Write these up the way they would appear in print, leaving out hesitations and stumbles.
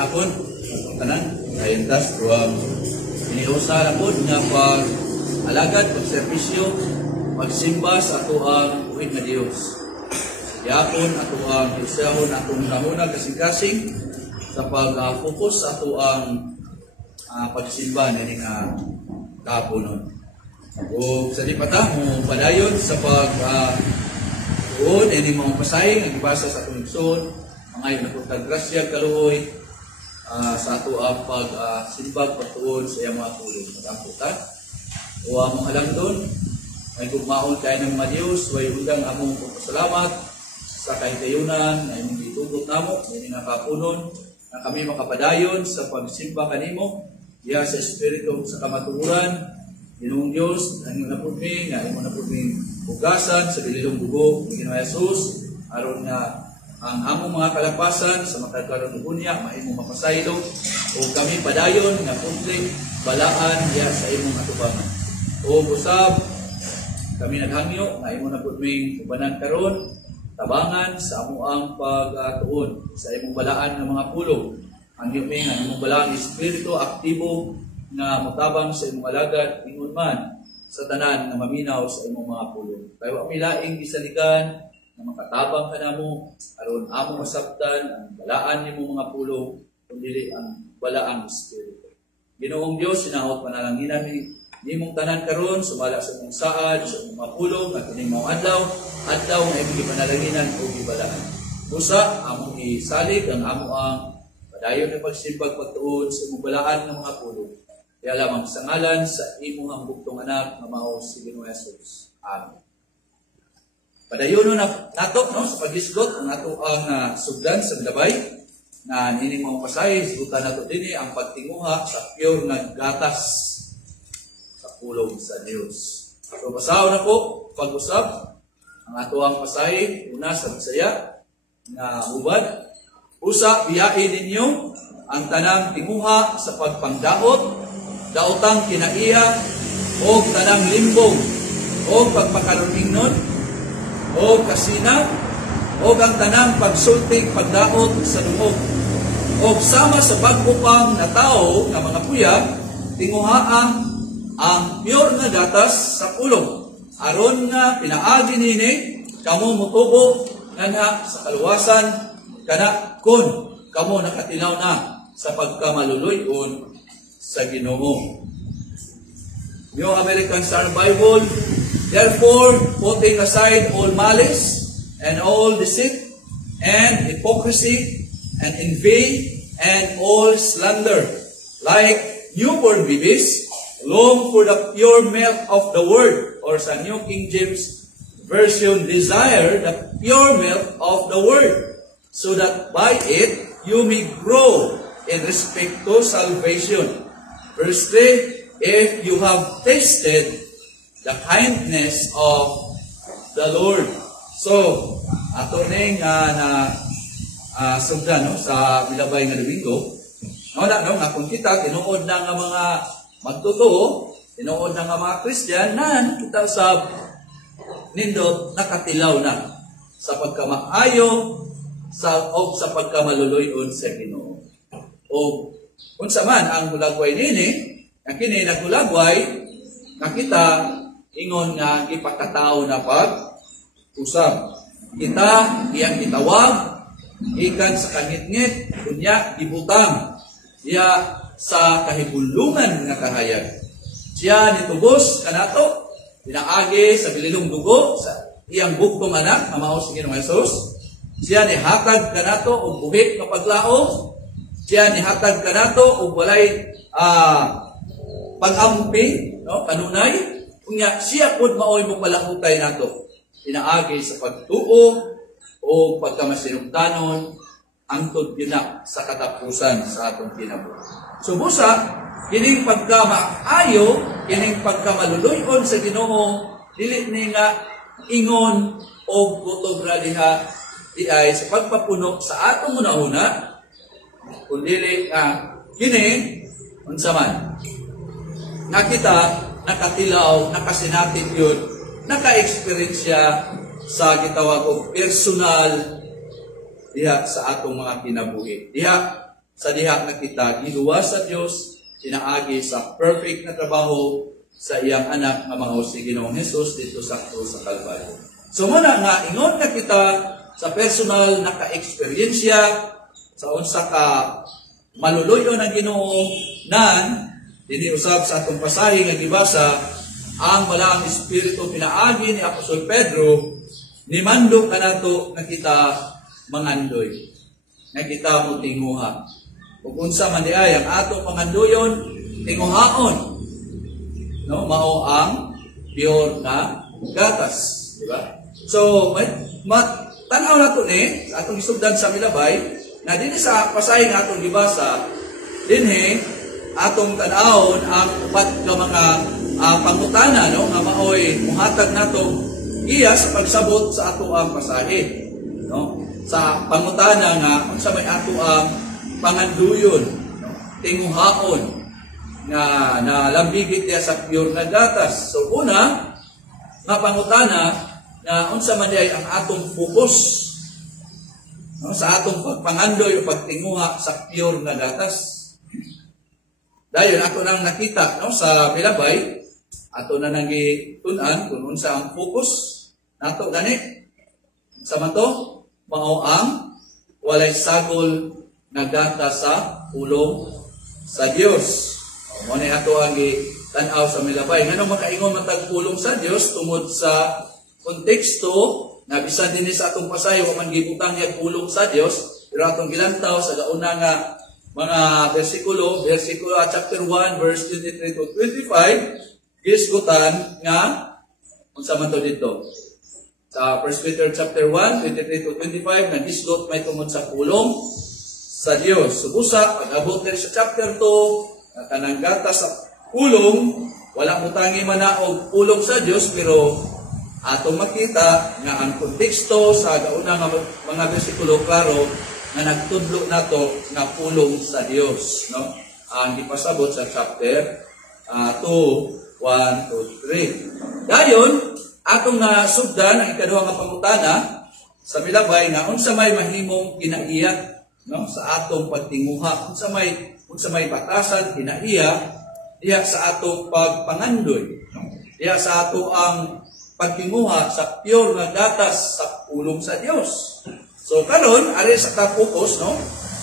hapon, tanan, kayentas, tuwang iniusa na po nga pag alagad, pagservisyo, pagsimba sa ato ang buhit na Diyos. Yapon ato ang isahon atong nahuna kasing-kasing sa pag-focus sa ato ang pagsimba na nga kahaponon. O sa di pata, mo padayon sa pag-uod, ini mga pasaying, ang ibasa sa atong igsoon, mga yun na putang grasya, kaluhoy, sa ato ang pag-simbag, pagtuon sa iyang mga tulong. Magkamputan. O among alam doon, may gugmaon tayo ng mga Diyos, way undang among pagpasalamat sa kahitayunan, na imong itugot namo, na inyong nakapunon, na kami makapadayon sa pagsimba kanimo, diya sa Espiritu sa kamatuguran, Ginoong Diyos, ang iyong napudming, na imong napudming hugasan sa bililong dugo ni Ginoong Jesus, aron nga ang among mga kalapasan sa matagkaroon ng bunya, maimong mapasaylo, o kami padayon nga putlik, balaan diya sa imong atubangan. O busab, kami naghangyo, na imong napudming ubanan karon, tabangan sa amuang pagtuon sa imong balaan ng mga pulong. Ang imong balaan espiritu aktibo na mutabang sa imong alagad ingon man sa tanan nga maminaw sa imong mga pulong. Kaya ang milaing gisaligan na makatabang ka namo aron amo masabtan ang balaan nimo mga pulong kundi ang balaang espiritu. Ginoong Dios, sinahot panalanginan nimong tanan karon sumala sa imong saad sa imong mga pulong at ining mga adlaw nga imong panalanginan o gibalaan. Busa among isalig ang amo ang padayon na pagsimbag pagtuon sa imong balaan ng mga pulong. Kaya lamang sa ngalan sa imong ang bugtong anak nga mao si Ginoong Jesus. Amen. Padayon nato no sa paghisgot ang ato ang sugdan sa gabay na nining mga pasay sugutan nato dinhi ang pagtinguha sa pure nga gatas sa pulong sa Dios. So basaw na po pag-usab ang ato ang pasay una sa Bisaya na hubad. Usa biyahe ninyo ang tanang tinguha sa pagpangdaot, daotang kinaiya o tanang limbong o pagpakaluningnon o kasina o ang tanang pagsultig pagdaot sa dungog o sama sa pagupang na tao nga mga puyag tinguhaan ang pure nga gatas sa pulong aron nga pinaagi nini kamo mutubo nga sa kaluwasan kana kun kamo nakatilaw na sa pagkamaluluyon sa Ginoo. New American Standard Bible, therefore, putting aside all malice and all deceit and hypocrisy and envy and all slander, like newborn babies, long for the pure milk of the word, or sa New King James Version, desire the pure milk of the word, so that by it you may grow in respect to salvation. Verse 3, if you have tasted the kindness of the Lord. So, ato ning na sugdan no sa milabay nga Domingo. No nga kung kita tinuod na nga mga magtotoo, tinuod na nga mga Kristiyan nan kita sa nindot nakatilaw na sa pagkamaayo sa pagkamaluluyon sa Ginoo. O unsa man ang hulagway nini, nga kini naghulagway nakita ingon nga gipakatao na pag-usab. Kita iyang gitawag ikan sa kangit-ngit kunya gibutang iya sa kahibulungan nga kahayag. Siya nitubos kanato pinaagi sa bililong dugo sa iyang bugtong anak nga mao si Ginoong Jesus. Siya ni hatag kanato og buhik nga paglaom. Siya ni hatag kanato og walay pag-ampi, no, kanunay. Kunya siya pud maoy mo palahutay nato. Pinaagi sa pagtuo o pagkamasinugtanon angtod gina sa katapusan sa atong kinabuhi. So busa kining pagkamaayo, kining pagkamaluluyon sa Ginoo, dili ni nga ingon og kutob ra diha diay sa pagpapuno sa atong una-una, kundi kini unsa man nakita, nakatilaw, nakasinatid yun, naka-experience siya sa gitawag og personal diha sa atong mga kinabuhi. Diha sa diha nga kita giluwas sa Dios pinaagi sa perfect na trabaho sa iyang anak nga mao si Ginoong Hesus dito sa krus sa Kalbaryo. So muna nga ingon na kita sa personal na ka-eksperyensya sa unsa ka maluluyo ng Ginoo nan dinhi usab sa atong pasahe nga gibasa ang Malaang Espiritu pinaagi ni Apostol Pedro ni mando kanato nga kita mangandoy nga kita mo tinguha ug unsa man di ay ang atong pangandoyon tinguhaon no mao ang pure na gatas di ba so tan-aw nato ni atong isugdan sa milabay na dinhi sa pasahe nga atong gibasa dinhi atong tan-awon ang upat ka mga pangutana no nga maoy muhatag nato iya sa pagsabot sa ato ang pasahe no sa pangutana nga unsa may ato ang panganduyon no tinguhaon nga nalambigit niya sa pure na gatas. So una nga pangutana na unsa man ay ang atong focus no sa atong pagpangandoy o pagtinguha sa pure na gatas. Dayon ato nang nakita no sa milabay ato na nang gitun-an kung unsa ang focus nato gani sa mato mao ang walay sagol na gatas sa pulong sa Dios. Mo ni ato ang tan-aw sa milabay ngano makaingon matag pulong sa Dios tungod sa konteksto na bisan dinhi sa atong pasayo wa man gibutang niya pulong sa Dios pero atong gilantaw sa gauna nga mga bersikulo chapter 1 verse 23 to 25 gisgutan nga unsa man to dito sa 1 Peter chapter 1 23 to 25 nga gisgot may tungod sa pulong sa Dios. Subusa pag-abot diri sa chapter 2 kanang gatas sa pulong wala mo tangi man na og pulong sa Dios pero atong makita nga ang konteksto sa gauna nga mga bersikulo klaro nga nagtudlo nato nga pulong sa Dios no ang gipasabot sa chapter 2 1 to 3 dayon atong nasugdan ang ikaduha nga pangutana sa milabay nga unsa may mahimong kinaiya no sa atong pagtinguha unsa may batasan kinaiya diha sa atong pagpangandoy no diha sa ato ang pagtinguha sa pure nga gatas sa pulong sa Dios. So karon ari sa ka-focus no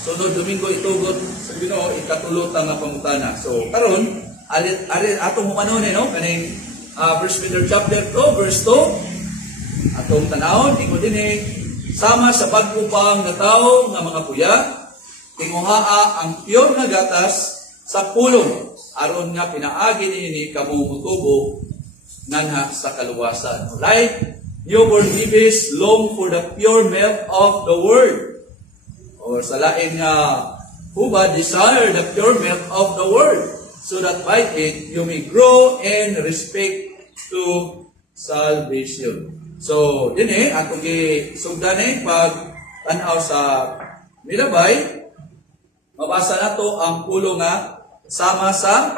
sunod Domingo itugot sa Ginoo ikatulotang nga pangutana. So karon ari atong humanon no kaning 1 Peter chapter 2 verse 2 atong tanawon ingon dinhi sama sa bag-o pang nga tawo nga mga puya tinguhaa ang pure nga gatas sa pulong aron nga pinaagi niini kamo mutubo nganha sa kaluwasan. Like newborn babies long for the pure milk of the word. Or sa lain nga huba desire the pure milk of the word so that by it you may grow in respect to salvation. So dinhi atong gisugdan pag tan-aw sa milabay mabasa nato ang pulo nga sama sa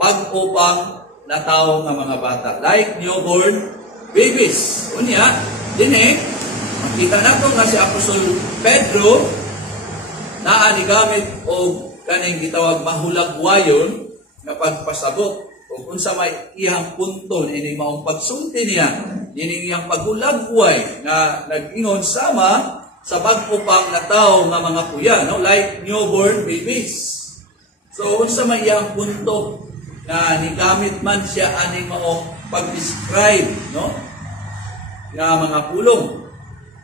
pag-upang na tawo nga mga bata like newborn babies. Unya dinhi makita nato nga si Apostol Pedro naa ni gamit og kaning gitawag mahulagwayon nga pagpasabot o unsa may iyang punto ini maong pagsulti niya dining iyang paghulagway nga nag-ingon sama sa pag-upang na tawo nga mga kuya no like newborn babies. So unsa may iyang punto na nigamit man siya aning mao pag-describe no nga mga pulong.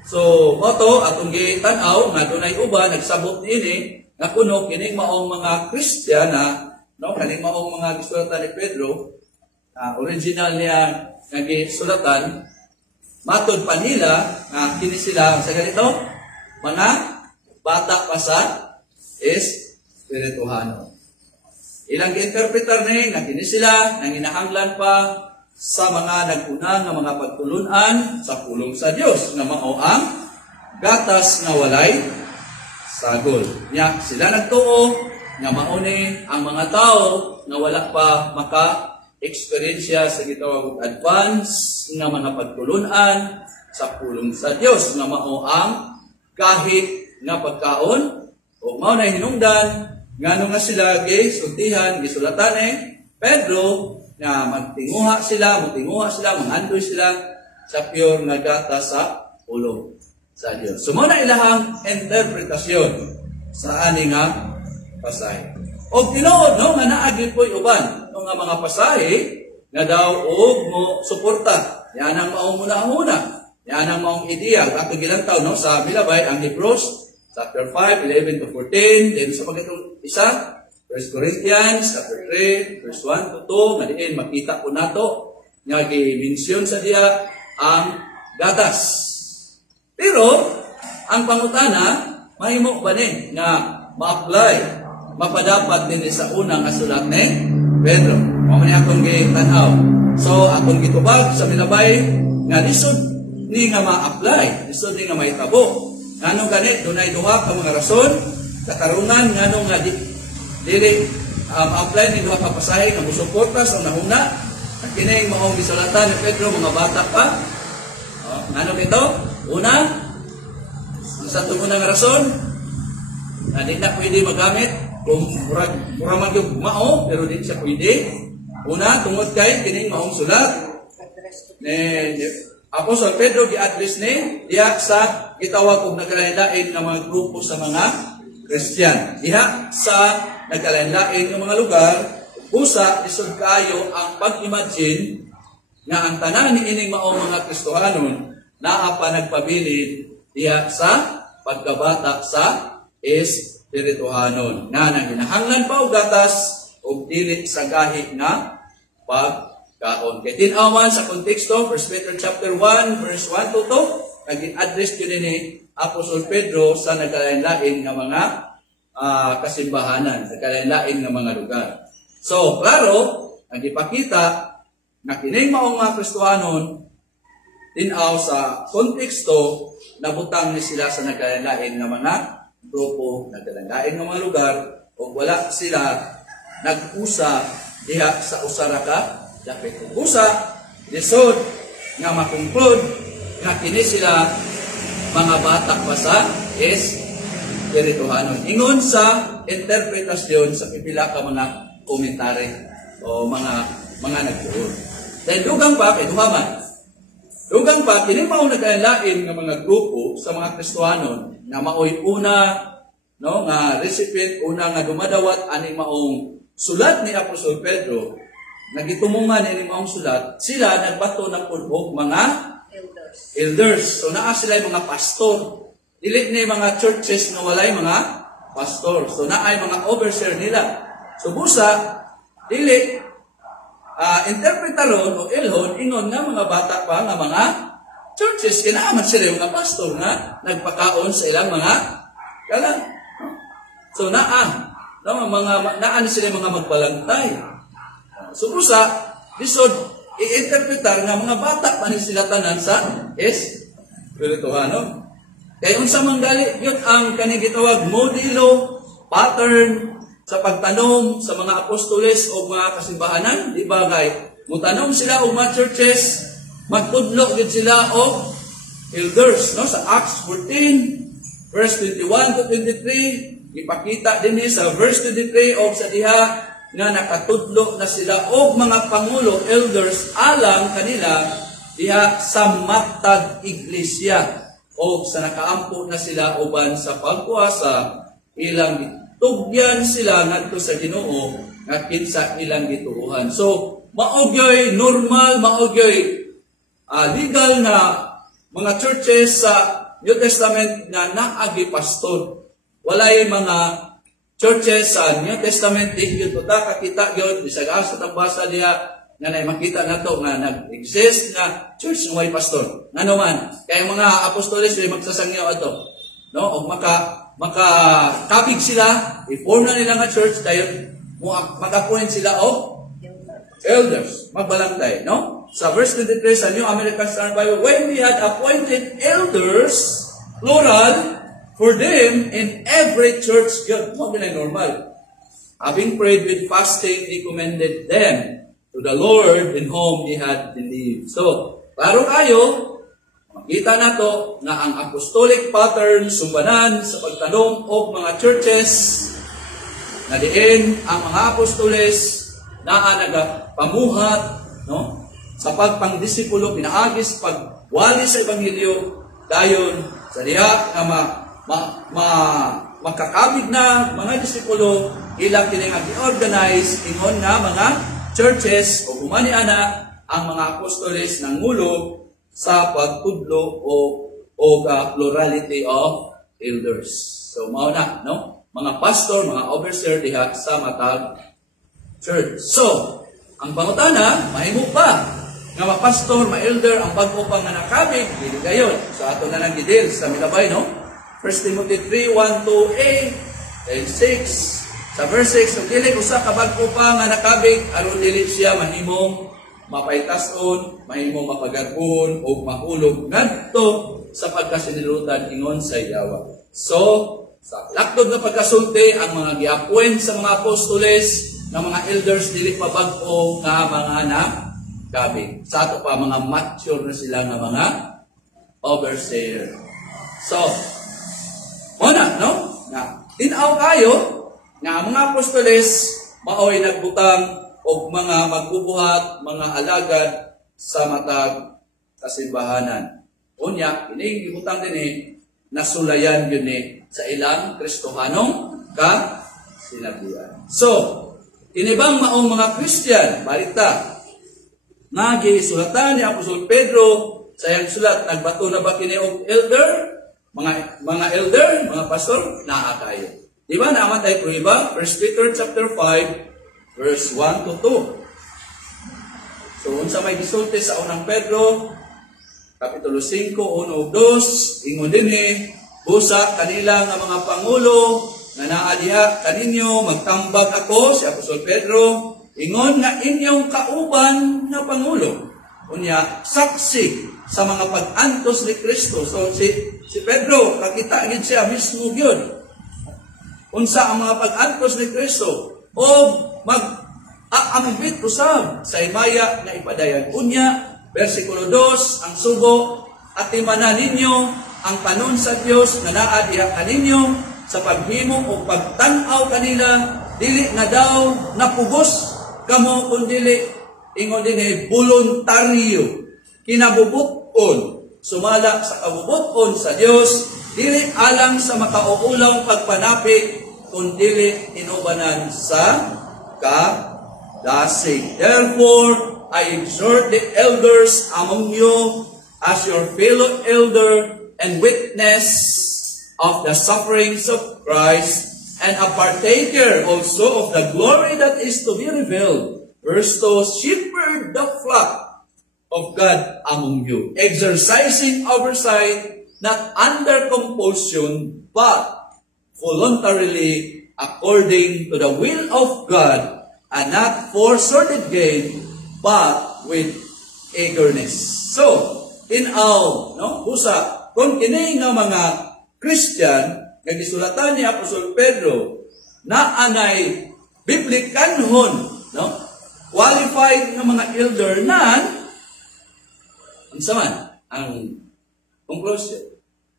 So moto atong gitan-aw nga dunay uban nagsabot niini nga kuno kining maong mga Kristiyana no kaning maong mga gisulatan ni Pedro original niya nga gisulatan matud pa nila nga kini sila sa ganito mga bata pa sa espirituhano. Ilang gi-interpretar ni nga kini sila nanginahanglan pa sa mga nag-una nga mga pagtulunan sa pulong sa Dios nga mao ang gatas nga walay sagol. Nya sila nagtuo nga mao ni ang mga tao nga wala pa maka-eksperyensya sa gitawag advance nga mga pagtulunan sa pulong sa Dios nga mao ang kahit nga pagkaon O mao na hinungdan ngano nga sila gisultihan gisulatan Pedro na magtinguha sila, mangandoy sila sa pure nga gata sa ulo sa Dios. So mao na ilahang interpretasyon sa ani nga pasahe. Og tinuod no nga naa gyud koy uban nga mga pasahe nga daw og mo suporta. Yan ang maong una-una. Yan ang maong ideya. Ato gilantaw no sa Milabay ang Hebrews chapter 5, 11 to 14, then sa pagkatong isa, 1 Corinthians chapter 3, verse 1 to 2, maliin makita po nato nga gi-mention sa diya ang gatas. Pero ang pangutana mahimo ba ni nga ma-apply, mapadapat din sa unang sulat ni Pedro. Mao man akong gitanaw. So akong gitubag sa Milabay nga lisod ni nga ma-apply, lisod ni nga mahitabo. Ngano gani dunay duha ka mga rason katarunan ngano nga dili apply ni duha ka pasahe nga mosuporta sa nahuna kini maong gisulatan ni Pedro mga bata pa. Ngano bito? Una, sa tunang rason na di na pwede magamit kung murag man yung mao pero di siya pwede. Una, tungod kay kini maong sulat ni Apostol Pedro gi-address ni diha sa gitawag og nagkalain-lain nga mga grupo sa mga Christian. Diha sa nagkalain-lain nga mga lugar, usa isod kayo ang pag-imagine nga ang tanan niining mao mga Kristohanon naa pa nagpabilin diha sa pagkabata sa Espirituhanon. Nga nang ginahanglan pa og gatas og dili sa gahi nga pagkaon. Kaya tinawan sa konteksto, 1 Peter chapter 1, verse 1 to 2, nag-address yun ni Apostol Pedro sa nagkalain-lain nga mga kasimbahanan, nagkalain-lain nga mga lugar. So, klaro, nagipakita na kining maong mga Kristohanon, tinaw sa konteksto, nabutang ni sila sa nagkalain-lain nga mga grupo, nagkalain-lain nga mga lugar, o wala sila nag-usa diha sa usara ka dapit usa lisod nga makonklud nga kini sila mga bata pa sa Espirituhanon. Ingon sa interpretasyon sa pipila ka mga komentary o mga nagtuon. Dahil dugang pa kay duhaman. Dugang pa kini mao nagkalain nga mga grupo sa mga Kristohanon nga maoy una no nga recipient una nga dumadawat ani maong sulat ni Apostol Pedro, nagitumungan ni maong sulat, sila nagbato ng pulbog mga elders. So naa sila mga pastor. Dili ni mga churches na walay mga pastor. So naay mga overseer nila. So busa, dili interpretaron o ilhon, ingon nga mga bata pa nga mga churches, kinaaman sila mga pastor nga nagpakaon sa ilang mga kalang. So naan sila mga magbalantay. So busa, lisod, i-interpretar nga mga bata pa ni sila tanan sa Espirituhanon. Kaya unsa man gali, yun ang kaning gitawag modelo, pattern sa pagtanom sa mga apostoles o mga kasimbahanan. Di ba kay, mutanom sila o mga churches, magtudlo gid sila o elders. No? Sa Acts 14, verse 21 to 23, ipakita din sa verse 23 o sa diha nga nakatudlo na sila o mga pangulo, elders, alang kanila diha sa matag iglesia o sa nakaampo na sila uban sa pagkuasa ilang tugyan sila ngadto sa Ginoo nga kinsa ilang gituuhan. So maogyoy normal, maogyoy legal na mga churches sa New Testament nga naagi pastor. Walay mga churches sa New Testament di gyud ta kakita gyud bisag asa ta basa diha nga makita nato nga nag-exist nga church nga way pastor. Ngano man kay mga apostoles ay magsasangyaw ato, no? Og makakabig sila, i-form na nila nga church dayon maka-appoint sila og elders, magbalangtay, no? Sa verse 23 sa New American Standard Bible, when we had appointed elders, plural, for them in every church, yun, mo normal. Having prayed with fasting, he commended them to the Lord in whom he had believed. So, klaro kayo, Makita nato nga ang apostolic pattern sumbanan sa pagtanom og mga churches na diin ang mga apostoles naa nagapamuhat, no, sa pagpangdisipulo pinaagis pagwali sa ebanghelyo dayon sa diha nga makakabig na mga disipulo ilang kini nga gi-organize ingon nga mga churches o humani ana ang mga apostoles nangulo sa pagtudlo o plurality of elders. So mao na, no? Mga pastor, mga overseer diha sa matag church. So, ang pangutana, mahimo pa nga mapastor, ma-elder ang bag-o pang nakabig, dili gayon. So ato na nang gidil sa milabay, no? 1 Timothy 3:1-8 and 6. Sa verse 6, kung dili usa ka bag-o pa nga nakabig, aron dili siya mahimong mapaitas-on, mahimong mapagarbon o mahulog ngadto sa pagkasinilutan ingon sa Yawa. So, sa laktod na pagkasulti ang mga gi-appoint sa mga apostoles ng mga elders dili pa bag-o nga mga nakabig. Sa ato pa mga mature na sila nga mga overseer. So, muna, no? Na tinaw kayo nga ang mga apostoles maoy nagbutang o mga magbubuhat, mga alagad sa matag kasimbahanan. Unya, ining gibutang din nasulayan yun sa ilang Kristohanong sinabuan. So, inibang maong mga Christian, balita, nga gisulatan ni Apostol Pedro sa iyang sulat, nagbato na ba kini og elder? Mga elder, mga pastor, naa kayo. Di ba naman tayo pruiba? 1 Peter chapter 5, verse 1-2. So, unsa may gisulti sa unang Pedro, Kapitulo 5, 1-2, ingon din busa kanila nga mga pangulo, nga naa diha kaninyo, magtambag ako, si Apostol Pedro, ingon nga inyong kauban na pangulo. Unya, saksi sa mga pag-antos ni Kristo. So, si Pedro, kakita gid siya mismo yun. Unsa ang mga pag-antos ni Kristo? O mag-aambit usab sa imaya na ipadayan. Unya, versikulo 2, ang sugo, at imanan ninyo ang kanon sa Dios na naa diha kaninyo sa paghimo o pagtan-aw kanila, dili na daw napugos kamo kundili ingon din voluntaryo kinabubuton sumala sa kabubuton sa Dios, dili alang sa makauulaw pagpanapit kundili inubanan sa kadasig. Therefore, I exhort the elders among you as your fellow elder and witness of the sufferings of Christ and a partaker also of the glory that is to be revealed. Verse 2, shepherd the flock of God among you, exercising oversight, not under compulsion, but voluntarily according to the will of God, and not for sordid gain, but with eagerness. So, usa, kung kini nga mga Christian, nga gisulatan ni Apostol Pedro, na anay biblikanhon, qualified nga mga elder nan, ang conclusion.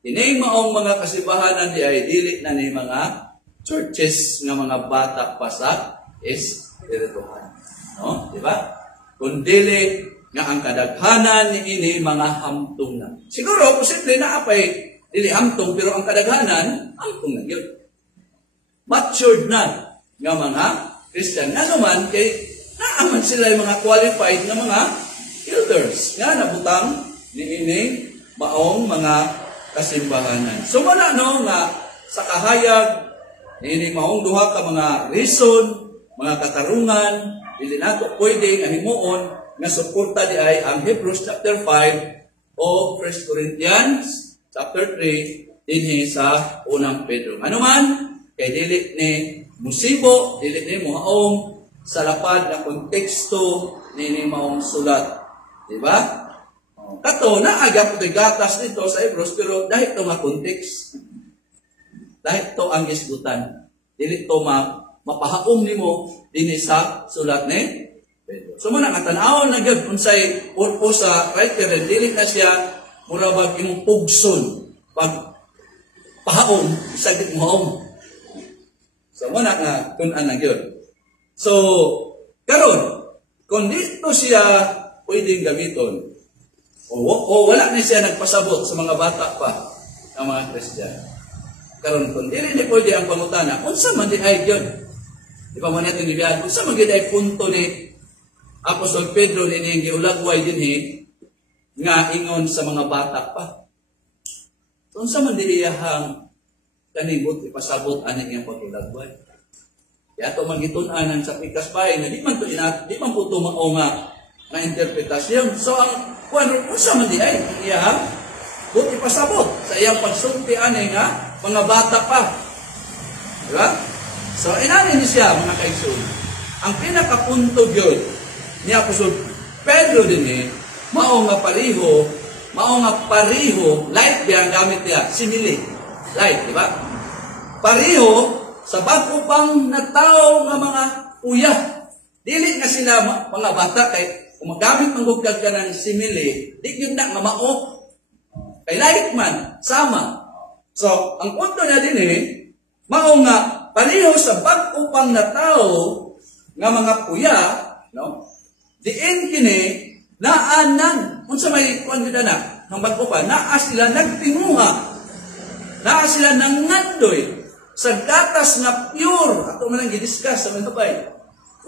Kini maong mga kasimbahanan di ay dili na ni mga churches nga mga bata pa sa espirituhan. No? Di ba? Kung dili nga ang kadaghanan ni ini mga hamtong na. Siguro, posible na apay, dili hamtong, pero ang kadaghanan, hamtong na yun. Matured na nga mga Christian. Nga naman, kay naaman sila yung mga qualified na mga elders. Nga nabutang ni ini maong mga kasimbahanan. So, wala nga sa kahayag, ini maong duha ka mga reason, mga katarungan, dili nato pwede nga himuon nga suporta di ay ang Hebrews chapter 5 o 1 Corinthians chapter 3 dinhi sa unang Pedro. Ano man, kay dili ni musibo, dili ni muhaong sa lapad na konteksto ni maong sulat. Di ba? Kato, naagap ito'y gatas nito sa Hebrews, pero dahil ito nga kontekst, dahil ito ang isgutan, dili ito mapahaong nimo dinhi sa sulat ni Pedro. So muna nga tanawon na gyud unsay purpose sa writer, dili na siya mura bag imong pugson pag pahaom isagit mo haom. So mo na nga kun-an na gyud. So karon kung dito siya pwedeng gamiton o wala na siya nagpasabot sa mga bata pa ng mga Kristiyano. Karon kung dili ni pwede ang pangutana, unsa man di ay gyud? Di pa man natin dibiyan, unsa man gyud ay punto ni Apostol Pedro dinhi giulagway dinhi nga ingon sa mga bata pa. So, unsa man dili iyahang kanibot ipasabot ani iyang pagulagway. Kaya ito magitun-anan sa pikas bahay na di man po ito mao nga interpretasyon. So, ang unsa man di ay iyahang but ipasabot sa iyang pagsulti ani nga mga bata pa. Diba? So, inani ni siya, mga kaigsoon. Ang pinakapunto yun, ni Apostol Pedro din mao nga pariho, light biya ang gamit niya, simile. Light, di ba? Pariho, sa bago pang nataw nga mga uya. Dili nga sila mga bata, kay kung magamit ng gugkag ka ng simile, di yun na nga mao. Kay light man, sama. So, ang punto niya din mao nga, pariho sa bago pang natao nga mga puya, no? Diin kini, naanan, unsa may kuan gid na, ng bago pa, naa sila nagtinguha, naa sila nangandoy, sa gatas nga pure, ato man ang gidiscuss sa mga bay,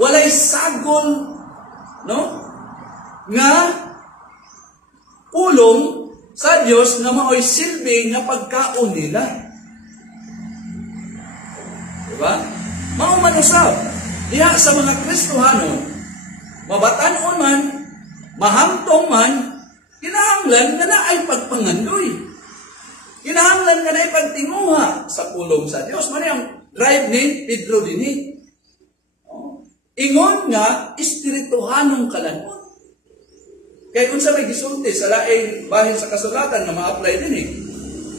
walay sagol, no? Nga, pulong sa Dios nga mao'y silbi nga pagkaon nila. Diba? Maumanusap. Diha sa mga Kristohanon, mabatanon man, mahamtong man, kinahanglan nga na ay pagpangandoy. Kinahanglan nga na ay pagtinguha sa pulong sa Dios. Mani ang drive ni Pedro dinhi. Ingon nga, espirituhanong kalanon. Kaya unsa may gisulti sa laing bahin sa kasulatan nga ma-apply dinhi.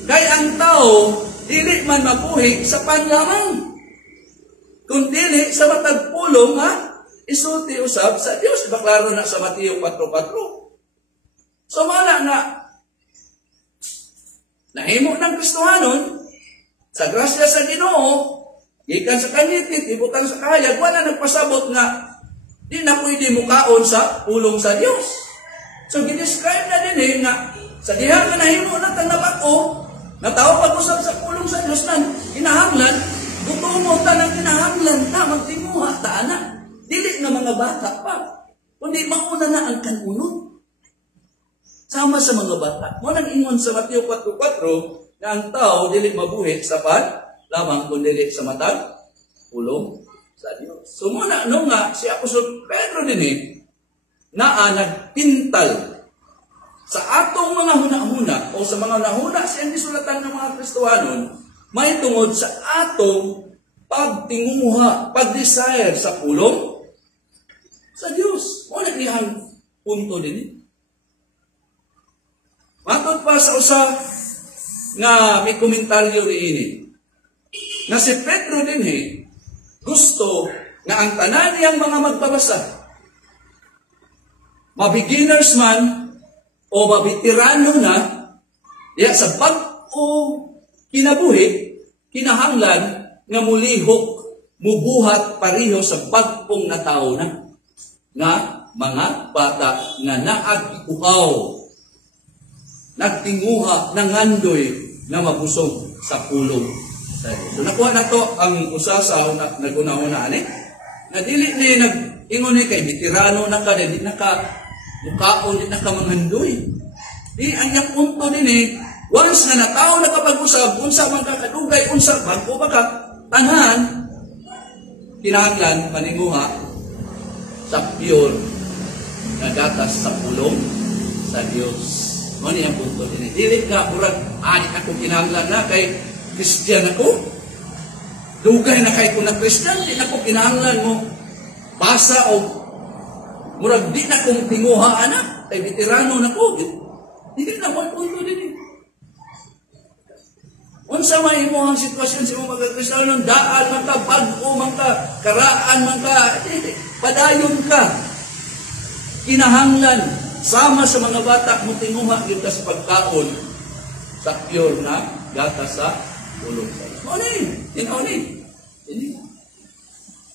Kaya ang tao, dili man mabuhi sa panlamang. Kung dili sa matagpulong ha, isulti usab sa Dios. Diba klaro na sa Mateo 4:4. So mana na, nahimo ng Kristohanon, sa grasya sa Ginoo, gikan sa kanitit, ibutang sa kahayag, wala nagpasabot nga, di na pwede mukaon sa pulong sa Dios. So gidescribe na din nga, sa diha nga nahimo na tang nabako, nataw pag-usap sa pulong sa Dios nan, kinahanglan, gutumo ta ng kinahanglan ta, magtinguha ta na. Dili na mga bata pa. Kundi mauna na ang kanunod. Sama sa mga bata. Mo nang ingon sa Mateo 4:4 na ang tao dili mabuhi sa lamang kundi dili sa matag pulong sa Dios. So muna no nga si Apostol Pedro dinhi naa nagpintal sa atong mga hunahuna o sa mga nahuna siyang gisulatan ng mga Kristohanon may tungod sa atong pagtinguha, pag-desire sa pulong sa Diyos. O naglihang punto din. Matod pa sa usa nga may komentaryo niini na si Pedro din gusto na ang tanan niyang mga magbabasa, mabeginners man o mabitirano na, diya sa bag-o kinabuhi, kinahanglan nga mulihok, mubuhat pariho sa bagpong na tao na nga mga bata nga naag-uhaw, nagtinguha, nangandoy na mabusog sa pulong sa Diyos. So nakuha na to ang usa sa naguna-una na dili ni nag-ingon ni kay bitirano na ka, di na ka mukaon, di na ka mangandoy. Di ang iyang punto din once na natao nakapag-usab, unsa man ka kadugay, unsa bago ba ka, tanan, kinahanglan maninguha sa pure na gatas sa pulong sa Diyos. Ano yung punto din? Dili ka, murag, di ako kinahanglan na kay Christian ako. Dugay na kay ko na Christian, di na ko kinahanglan mo basa o murag di na kong tinguha na kay veterano na ko. Dili na mo punto din. Unsa may imo ang sitwasyon sa mga Kristiyano, daan man ka, bag-o man ka, karaan man ka, padayon ka. Kinahanglan sama sa mga bata mo tinguha gyud sa pagkaon sa pure na gata sa pulong sa Dios. Ini.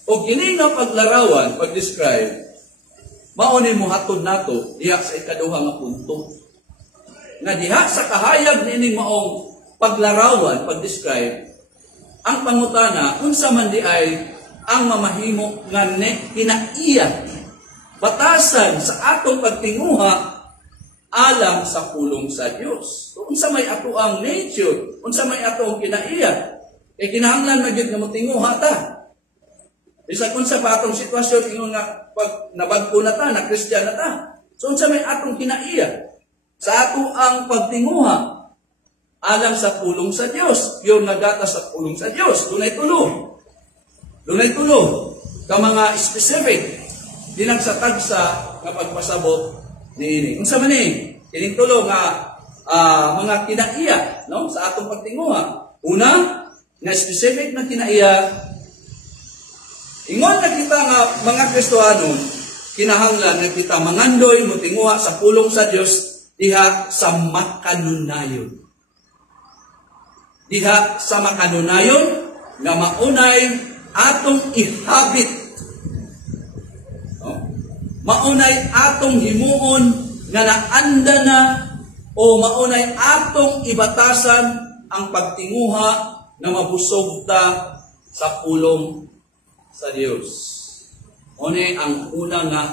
O kini nga paglarawan, pag-describe, mauni mo hatod nato diha sa ikaduha nga punto. Nga diha sa kahayag nining maong paglarawan, pag-describe, ang pangutana unsa man di ay ang mamahimo nga kinaiya batasan sa atong pagtinguha alang sa pulong sa Dios. So, unsa may ato ang nature, unsa may ato ang kinaiya, kinahanglan magyud nga motinguha ta. Bisag unsa pa atong sitwasyon ingon nga pag nabagko na ta, na Kristiyan na ta. So unsa may atong kinaiya sa ato ang pagtinguha alang sa pulong sa Dios, yung nagata sa pulong sa Dios. Dunay tulo ka mga specific dinag sa tagsa nga pagpasabot niini. Unsa man ni kining tulo nga mga kinaiya, no, sa atong pagtinguha. Una, nga specific na kinaiya, ingon na kita nga mga Kristohano, kinahanglan na kita mangandoy motinguha sa pulong sa Dios diha sa makanunayon. Diha sa makanunayon nga maunay atong ihabit. No? Maunay atong himuon nga naanda na o maunay atong ibatasan ang pagtinguha nga mabusog ta sa pulong sa Dios. One ang una nga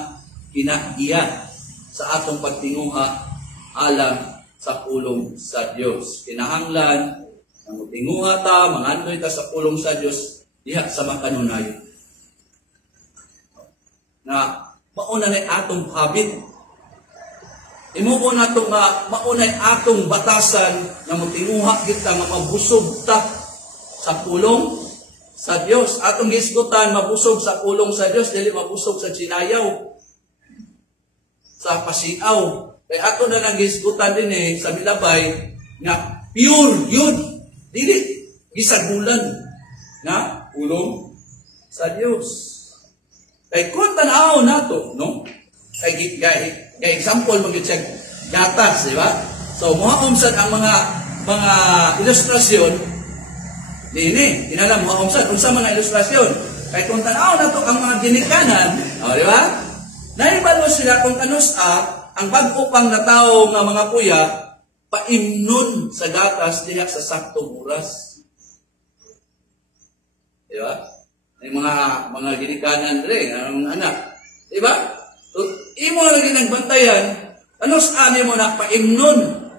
kinaiya sa atong pagtinguha alang sa pulong sa Dios. Kinahanglan nga motinguha ta, mangandoy ta sa pulong sa Dios diha sa makanunayon. Na mauna na atong habit. Imuo na ito nga maunay atong batasan na motinguha kita nga mabusog ta sa pulong sa Dios. Atong gisgutan mabusog sa pulong sa Dios, dili mabusog sa sinayaw, sa pasiaw. Kay ato na lang gisgutan din sa milabay nga pure yun, dili gisagulan nga pulong sa Dios. Kay kung tanaw nato, no? Kay example mag-check gatas, di ba? So muhaom sad ang mga ilustrasyon dini, kinalam muhaom sad unsa mga ilustrasyon. Kay kung tanaw nato ang mga ginikanan, di ba? Naibalo sila kung kanusa ang bag-o pang natawo nga mga kuya paimnon sa gatas diha sa saktong oras. Di ba? May mga ginikanan rin, ang anak. Di ba? So, imo lagi nagbantayan, ano saan mo na paimnon,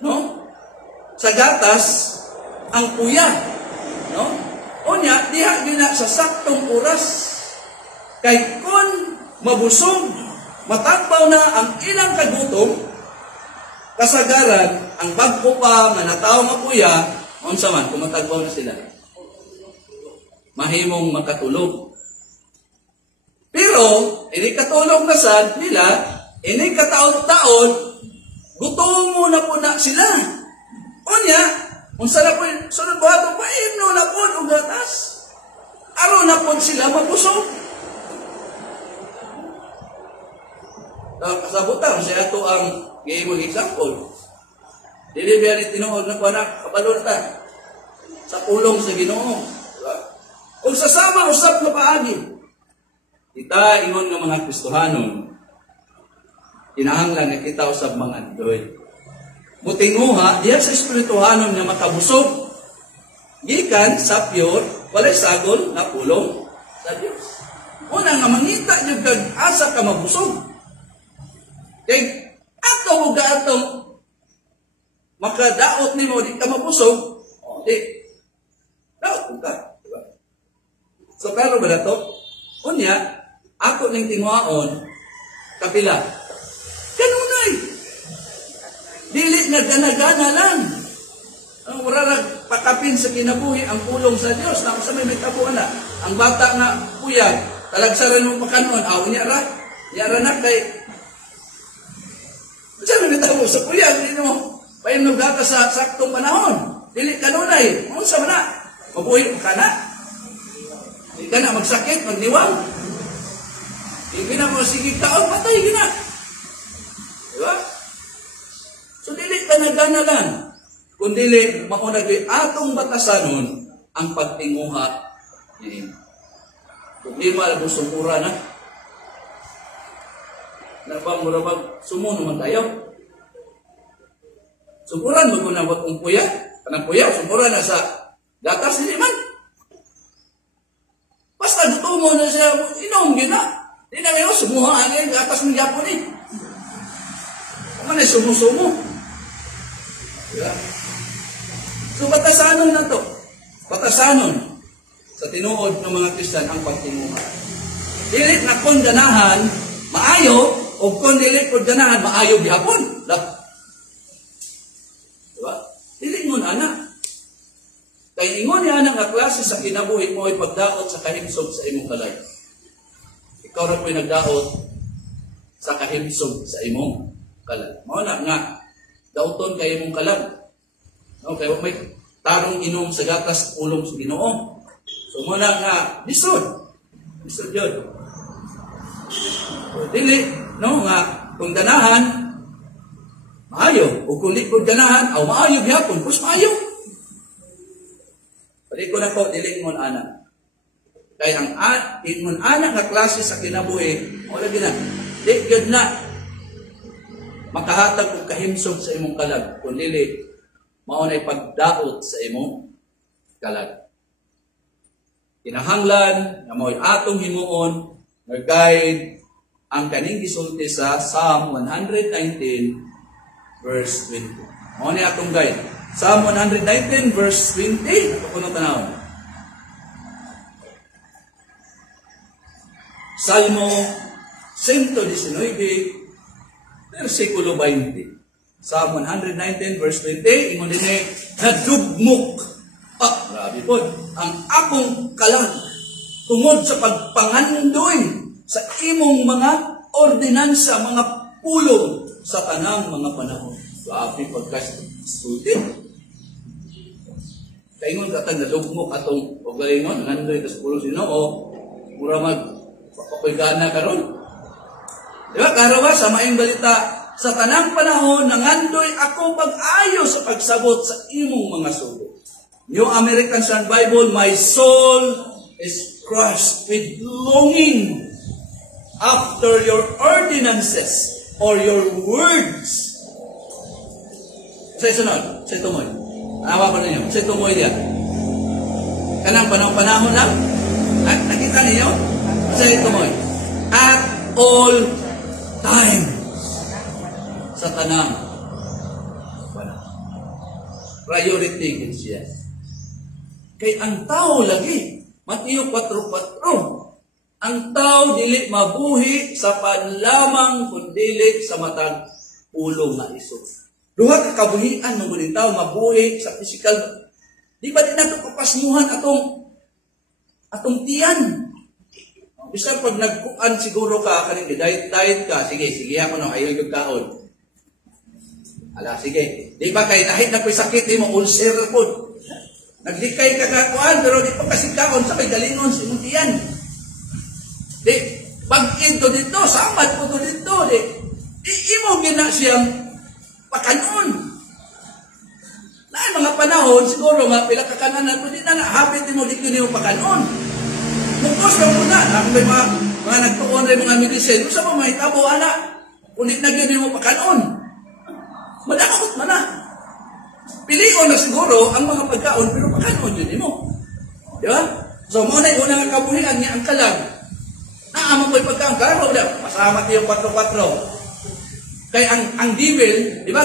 no? Sa gatas, ang kuya, no? Unya, diha gina sa saktong oras. Kay kun mabusog, matagpaw na ang ilang kagutom, kasagaran, ang bag-o pa nga nataw nga kuya, unsa man, kung matagpaw na sila, mahimong makatulog. Pero, ini katulog na sad nila, ini kataon-taon, gutom mo na po na sila. Unya, unsa na po, sunod buhato, paimno na po ang gatas. Araw na po sila mabusog. Kasabutan, siya ito ang gayong example. Dili biya ni tinuod na po anak, kapalo na ta. Sa pulong sa Ginoo. Diba? Kung sasama usap na paagi, kita ingon ng mga Kristohanon, kinahanglan na kita usab mga andoy. Mutinguha diya sa espirituhanon nga makabusog gikan sa pure walay sagol na pulong sa Dios. Una nga mangita jud kag asa ka mabusog. Kay ato uga atong makadaot nimo di ka mabusog, di. Daot ka. Diba? So pero ba dato? Unya, ako ning tinguhaon, kapila. Kanunay. Dili nga gana-gana lang. Ang murarag pakapin sa kinabuhi ang pulong sa Dios. Na sa may tabuan na. Ang bata nga kuya, talagsaran mo pakanon. Niya ra na kay. Sa may tabo sa kuya, hindi mo painom gata sa saktong panahon. Dili kanunay. Unsa man na? Mabuhi ka na. Hindi ka na magsakit, magniwang. Hindi na mo sige taon, patay gina. Di ba? So, dili tanagana lang. Kung dili, maunag atong batasanon ang pagtinguha niya. Problema, alam mo, sumura na. Nabang-murabag, sumo naman tayo. Sumuran mo kung nabot kong puya. Kanang puya, sumura na sa gatas ni man. Basta gutumo na siya, inom gina. Di na ngayon, sumuha ang gatas ng Japon eh. Kaman ay sumusumo. Diba? So, batasanon na to. Batasanon sa tinuod ng mga Kristan ang pagtinguha. Dili na kondanahan, maayo, o kung dili kondanahan, maayo gihapon. Diba? Dili mo na anak. Kaya ingon niya nga klase sa kinabuhi mo ay pagdaot sa kahimsog sa imong kalay. Ikaw rin po'y nagdaot sa kahimsog sa imong kalay. Mao na nga, daoton kay imong kalag. No, kaya may tarong inom sa gatas ulong sa Ginoo. So muna nga, lisod. Lisod yun. So, dili, no, nga, kung ganahan, maayo. O kung di kung ganahan, aw maayo bihapon, kus maayo. Pali ko na po, dili mo anak. Kaya ang ingon anak nga klase sa kinabuhi, wala gina, di good na, makahatag og kahimsog sa imong kalag, kung dili, maunay pagdaot sa imong kalag. Kinahanglan, na mo'y atong himuon, nga guide, ang kaning gisulti sa Psalm 119, verse 20. Maunay atong guide. Psalm 119, verse 20. Ito po nang tanawin. Salmo 119, versikulo 20. Psalm 119, verse 20. Ingon din nadugmok. Grabe po. Ang akong kalag tungod sa pagpangandoy sa imong mga ordinansa, mga pulong sa tanang mga panahon. Grabe pagkasulti. Kaingon katang nadugmok atong pagalingon, nandoy tas pulong sino o mura magpapagana karon. Di ba? Karawa sa maing balita, sa tanang panahon, nangandoy ako pag-ayo sa pagsabot sa imong mga sugo. New American Standard Bible, my soul is crushed with longing after your ordinances or your words. Sa sunod, sa tumoy. Awa ko ninyo, sa tumoy diya. Kanang panahon lang. At nakita ninyo, sa tumoy. At all time. Sa tanang panahon. Priority gid siya. Kay ang tao lagi, Mateo 4:4, ang tao dili mabuhi sa panlamang kundi sa matag ulo nga iso. Duha ka kabuhian ng muling tao mabuhi sa physical. Di ba din nato papasmuhan atong tiyan? Bisa pag nagkuan siguro ka kaning diet ka, sige ako no ayo yung kaon. Ala sige. Di ba kay dahil na ko'y sakit mo ulcer po. Naglikay ka kakuan, pero di pa kasi kaon sa may galingon sa imong tiyan. Di, pag-in to dito, samad po to dito, di imo gina siyang pakanon. Na mga panahon, siguro, mga pila kakananan, kung di na habit mo, di ko niyo pakanon. Mukos na muna, kung may mga nagtuon rin mga medicine, kung sa mga mahitabo, anak, kung di na niyo pakanon. Madakot man na. Pilion na siguro ang mga pagkaon, pero pagkaon yun mo. Di ba? So, muna yung unang kabuhian niya ang kalag. Naamang ko'y pagkaon, karo na, masama yung 4-4. Kaya ang devil, di ba,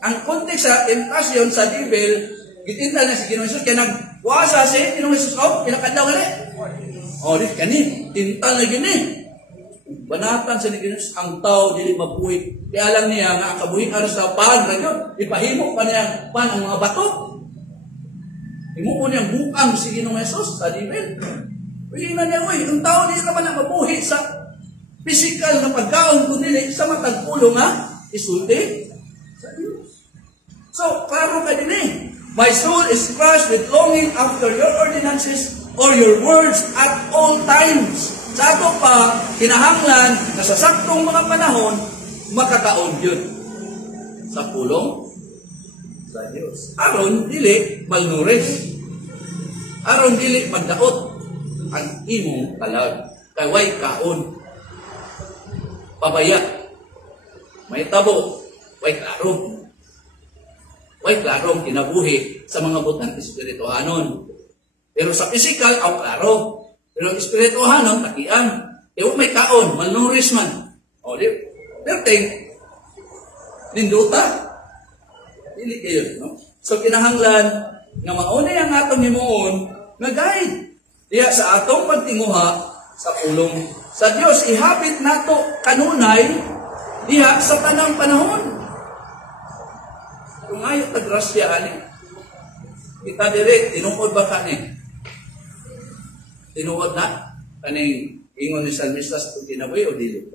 ang context sa temptation sa devil, gitintal na si Ginoong Jesus, kaya nagwasa si Ginoong Jesus, pinakadaw ka rin. Di, kani, tintal na gini. Banatan sa Ginoong ang tao, dili mabuhi. Kaya alam niya nga, kabuhian sa pan, ipahimo pa niya pan ang mga bato. Himuon niyang bukang si Ginoong Jesus sa devil. Pwede na niya, ang tao di naman na mabuhi sa physical na pagkaon, kundi sa matagpulo nga, isulti sa Diyos. So, klaro ka din my soul is crushed with longing after your ordinances or your words at all times. Sa ato pa, kinahanglan na sa saktong mga panahon, makakaon yun. sa pulong sa Dios. Aron dili malnourished. Aron dili magdaot ang imong kalag. Kay way kaon. Pabaya. May tabo, way klaro. Way klaro kinabuhi sa mga butang espirituhanon. Pero sa physical, aw klaro. Pero espirituhanon, takian. Ewa may kaon, malnourished man. O, di, perting, ninduta. Dili kayo, no? So, kinahanglan, nga maunay ang atong himuon, nga guide. Diya sa atong pagtinguha sa pulong sa Dios, ihapit nato kanunay, diya sa tanang panahon. Kung ayaw tagrasya, ani, kita direct, tinungkod ba ka ni? Tinuod na? Kaning ingon ni Salmista sa kinabuhi o dili?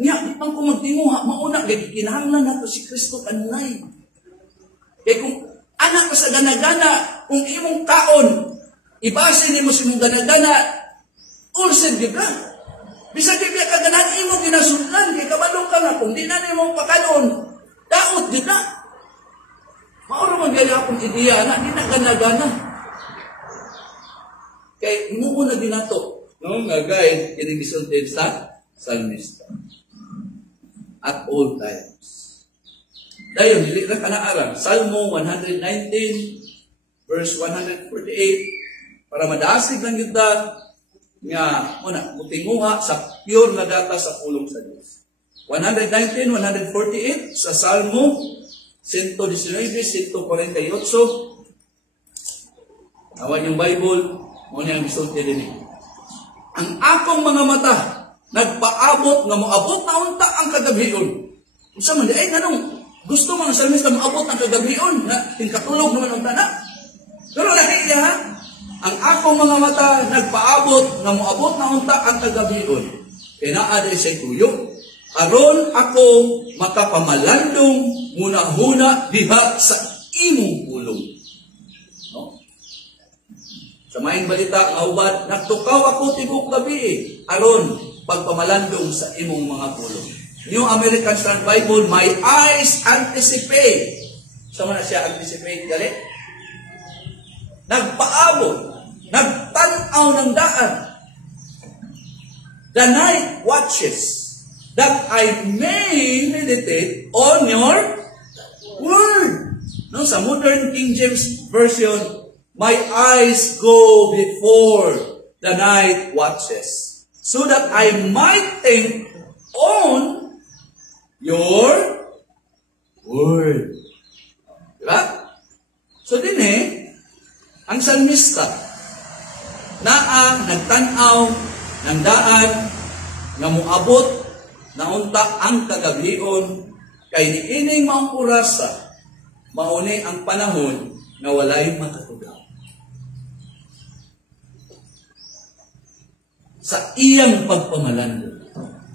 Nya, di pang kung magtinguha, mauna, kinahanglan nato si Kristo kanunay. Kaya kung anak ka sa ganagana, kung imong kaon, ibase ni mo sa imong ganagana, ulsid di ka. Bisa di ka ganan imong ginasudlan, kaya kabalong ka nga, kung di na imong pakanon, daot di ka. Mauro magyala akong ideya na, di na ganagana. Kaya imuuna din nato, no? Nga guide, kinigisuntin sa Salmista. At all times. Dayon, dili na kanaaram. Salmo 119, verse 148, para madasig lang yun nga, muna, mutinguha sa pure na data sa pulong sa Diyos. 119, 148, sa Salmo 119, 148. Awan yung Bible, muna yung isulti din eh. Ang akong mga mata, nagpaabot nga moabot na unta ang kagabion. Usa man di ay nanong gusto mga salmista moabot ang kagabion na tingkatulog naman unta na. Pero nakita ha, ang akong mga mata nagpaabot nga moabot na unta ang kagabion. Kaya aday say tuyo, aron ako makapamalandong muna-huna diha sa imong pulong. No? Sa maing balita nga ubad, nagtukaw ako tibok gabi aron pagpamalandong sa imong mga pulong. New American Standard Bible, my eyes anticipate. Sama na siya anticipate, gali? Nagpaabot, nagtanaw ng daan. The night watches, that I may meditate on your word. No, sa modern King James Version, my eyes go before the night watches, so that I might think on your word. Diba? So din ang salmista nagtanaw ng daan nga moabot na unta ang kagabion kay niining maong orasa mauni ang panahon nga walay makatugaw. Sa iyang pagpamalando,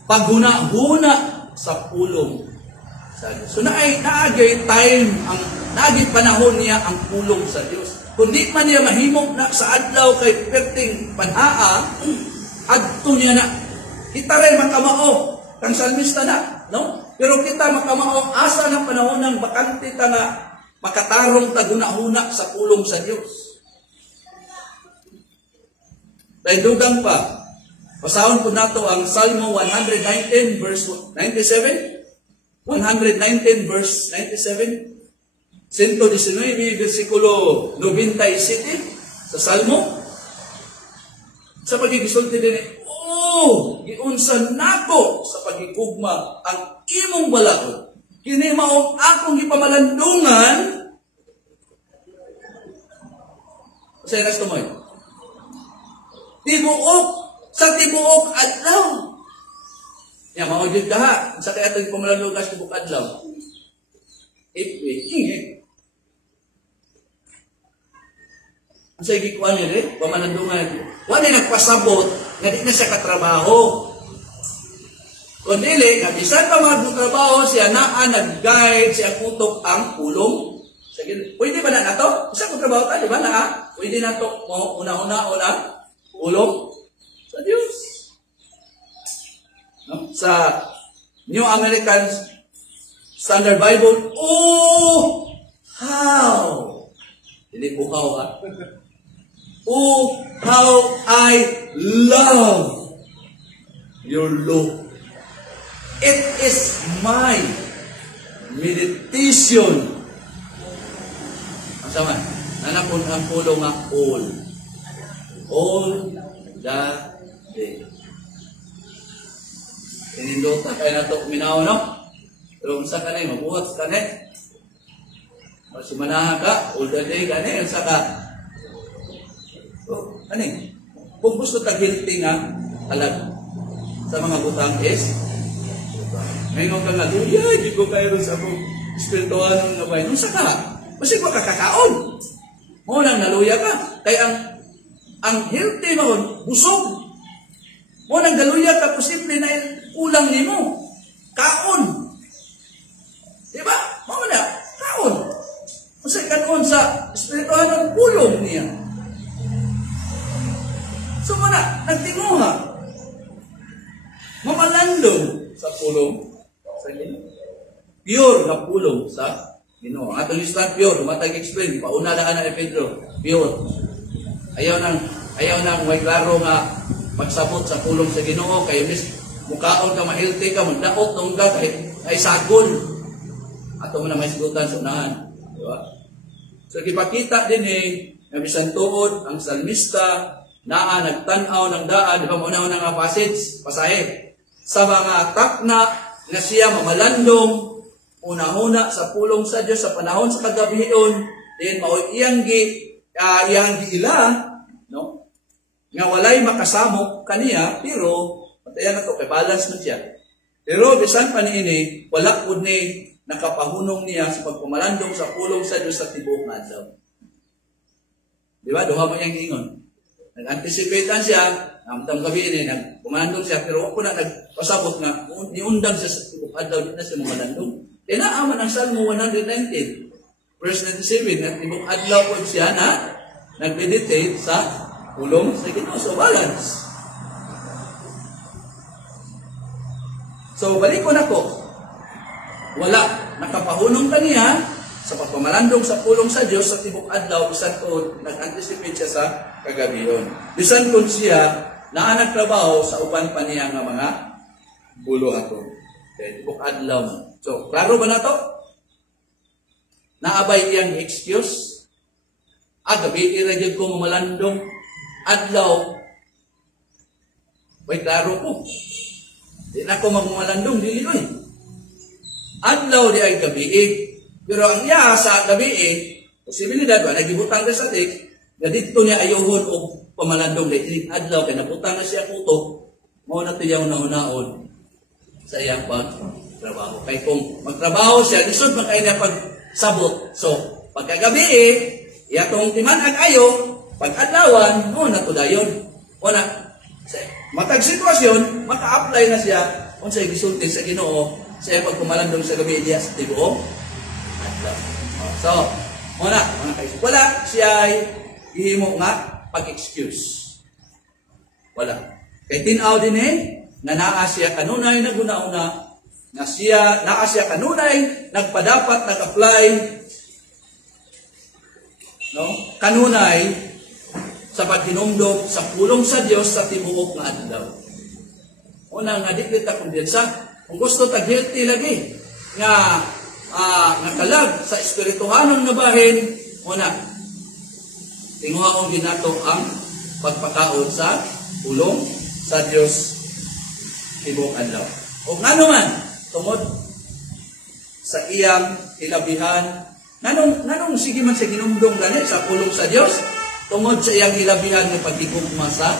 paghuna-huna sa pulong sa Diyos. So naagay time, naagay panahon niya ang pulong sa Diyos. Kundi man niya mahimok na sa adlaw kay perting panhaa, adto niya na. Kita rin makamao, kang salmista na, no? Pero kita makamao, asa ng panahon ng bakante ta na makatarong taguna-huna sa pulong sa Diyos. Dahil dugang pa, pasahon po nato ang Salmo 119 verse 97. 119 verse 97. 119 versikulo 97 sa Salmo. Sa pagigisulti din, giunsan nato sa pagigugma ang imong balaod. Kini maong akong gipamalandungan. Sa next mo. Sa tibuok adlaw. Ya, mawajud ka ha. Sa kaya ito yung pamalandungan sa tibuok adlaw. Ang sa igikuan niya rin, pamalandungan. Wala nagpasabot, nga di na siya katrabaho. Kung dili, nga bisan pa magtrabaho, siya nag-guide, siya kutok ang pulong. Pwede ba na ito? Isa kong trabaho ka, di ba na? Pwede na ito, una-una, pulong sa Diyos. No? Sa New American Standard Bible, oh, how. Hindi uhaw ha. Oh, how I love your law. It is my meditation. Ang sama, nanapon ang pulo nga all the day. Tinindota kaya na ito minaw, no? Pero unsa ka na yung mabuhat ka na. Si manaha ka, all the day ka na, unsa ka. So, ano eh? Kung gusto tag-healthy nga, alam, sa mga butang is, ngayon ka nga, di ko kayo sa akong spiritual nga ba, unsa ka? Masig makakakaon. Mo nang naluya ka. Kaya ang healthy mo, busog. Mo nang galuya ka, posible na ulang nimo. Kaon. Diba? Mo na, kaon. Kasi kanon sa espiritual ng pulong niya. So muna, nagtinguha. Mamalandong sa pulong sa Ginoo. Pure na pulong sa Ginoo. Ang atong listahan pure, matag explain, pauna lang na Pedro, pure. Ayaw nang may klaro nga magsabot sa pulong sa Ginoo kay mis mukaon ka mahilti ka magdaot nung ka kay sagol. Ato mo na may sigutan sa unahan, di ba? So gipakita din nga bisan tuod ang salmista naa nagtan-aw ng daan, di ba mo una nga passage, pasahe sa mga takna nga siya mamalandong una-una sa pulong sa Dios sa panahon sa kagabion, din mao iyang giila, no? Nga walay makasamok kaniya, pero patayan na to, kay balance man siya. Pero bisan pa niini, wala pud ni nakapahunong niya sa pagpamalandong sa pulong sa Dios sa tibuok nga adlaw. Di ba? Duha man yang ingon. Nag-anticipatean siya, amtang gabi ini, nagpamalandong siya, pero ako na nagpasabot nga, niundang siya sa tibuok adlaw, di na siya mamalandong. Kaya naaman ang Salmo 119, verse 97, at tibuok adlaw po siya na nag-meditate sa pulong sa Ginoo. So, balance. So, balik ko na ko. Wala. Nakapahunong kaniya sa pagpamalandong sa pulong sa Diyos sa tibok adlaw, bisan ko nag-anticipate siya sa kagabion. Bisan ko siya na nagtrabaho sa uban pa niya nga mga bulo ato. Okay, tibok adlaw. So, klaro ba na to? Naabay iyang excuse? Gabi iragid ko mamalandong adlaw. Wait, klaro ko. Di na ko magmalandong, di ito adlaw di ay gabi pero ang iya sa gabi posibilidad ba nagibutang ka sa tik nga dito niya ayohon o pamalandong di adlaw kay nabutang na siya kuto mao na tiyaw na hunaon sa iyang pagtrabaho kay kung magtrabaho siya lisod man kay niya pagsabot so pagkagabi iyatong timan-ag ayo pag-adlawan mo na to dayon o na matag sitwasyon maka-apply na siya unsay gisulti sa Ginoo sa pagkumalandong sa gabi diya sa tibuok adlaw. So, muna, mga kaisip. Wala siya ay ihimo nga pag-excuse. Wala. Kay tinaw din nga naa siya kanunay naguna-una, nga siya, naa siya kanunay, nagpadapat, nag-apply, no? Kanunay, sa paghinumdom sa pulong sa Dios sa tibuok nga adlaw. Una nga, di kita kumbiyansa, kung gusto tag-healthy lagi, nga nakalag sa espirituhanon nga bahin, una, tinguhaon ginato ang pagpakaon sa pulong sa Dios tibuok adlaw. O nga naman, tungod sa iyang ilabihan, nanong sige man sa ginumdong gani sa pulong sa Dios, tungod sa iyang ilabihan ng pagkikugma sa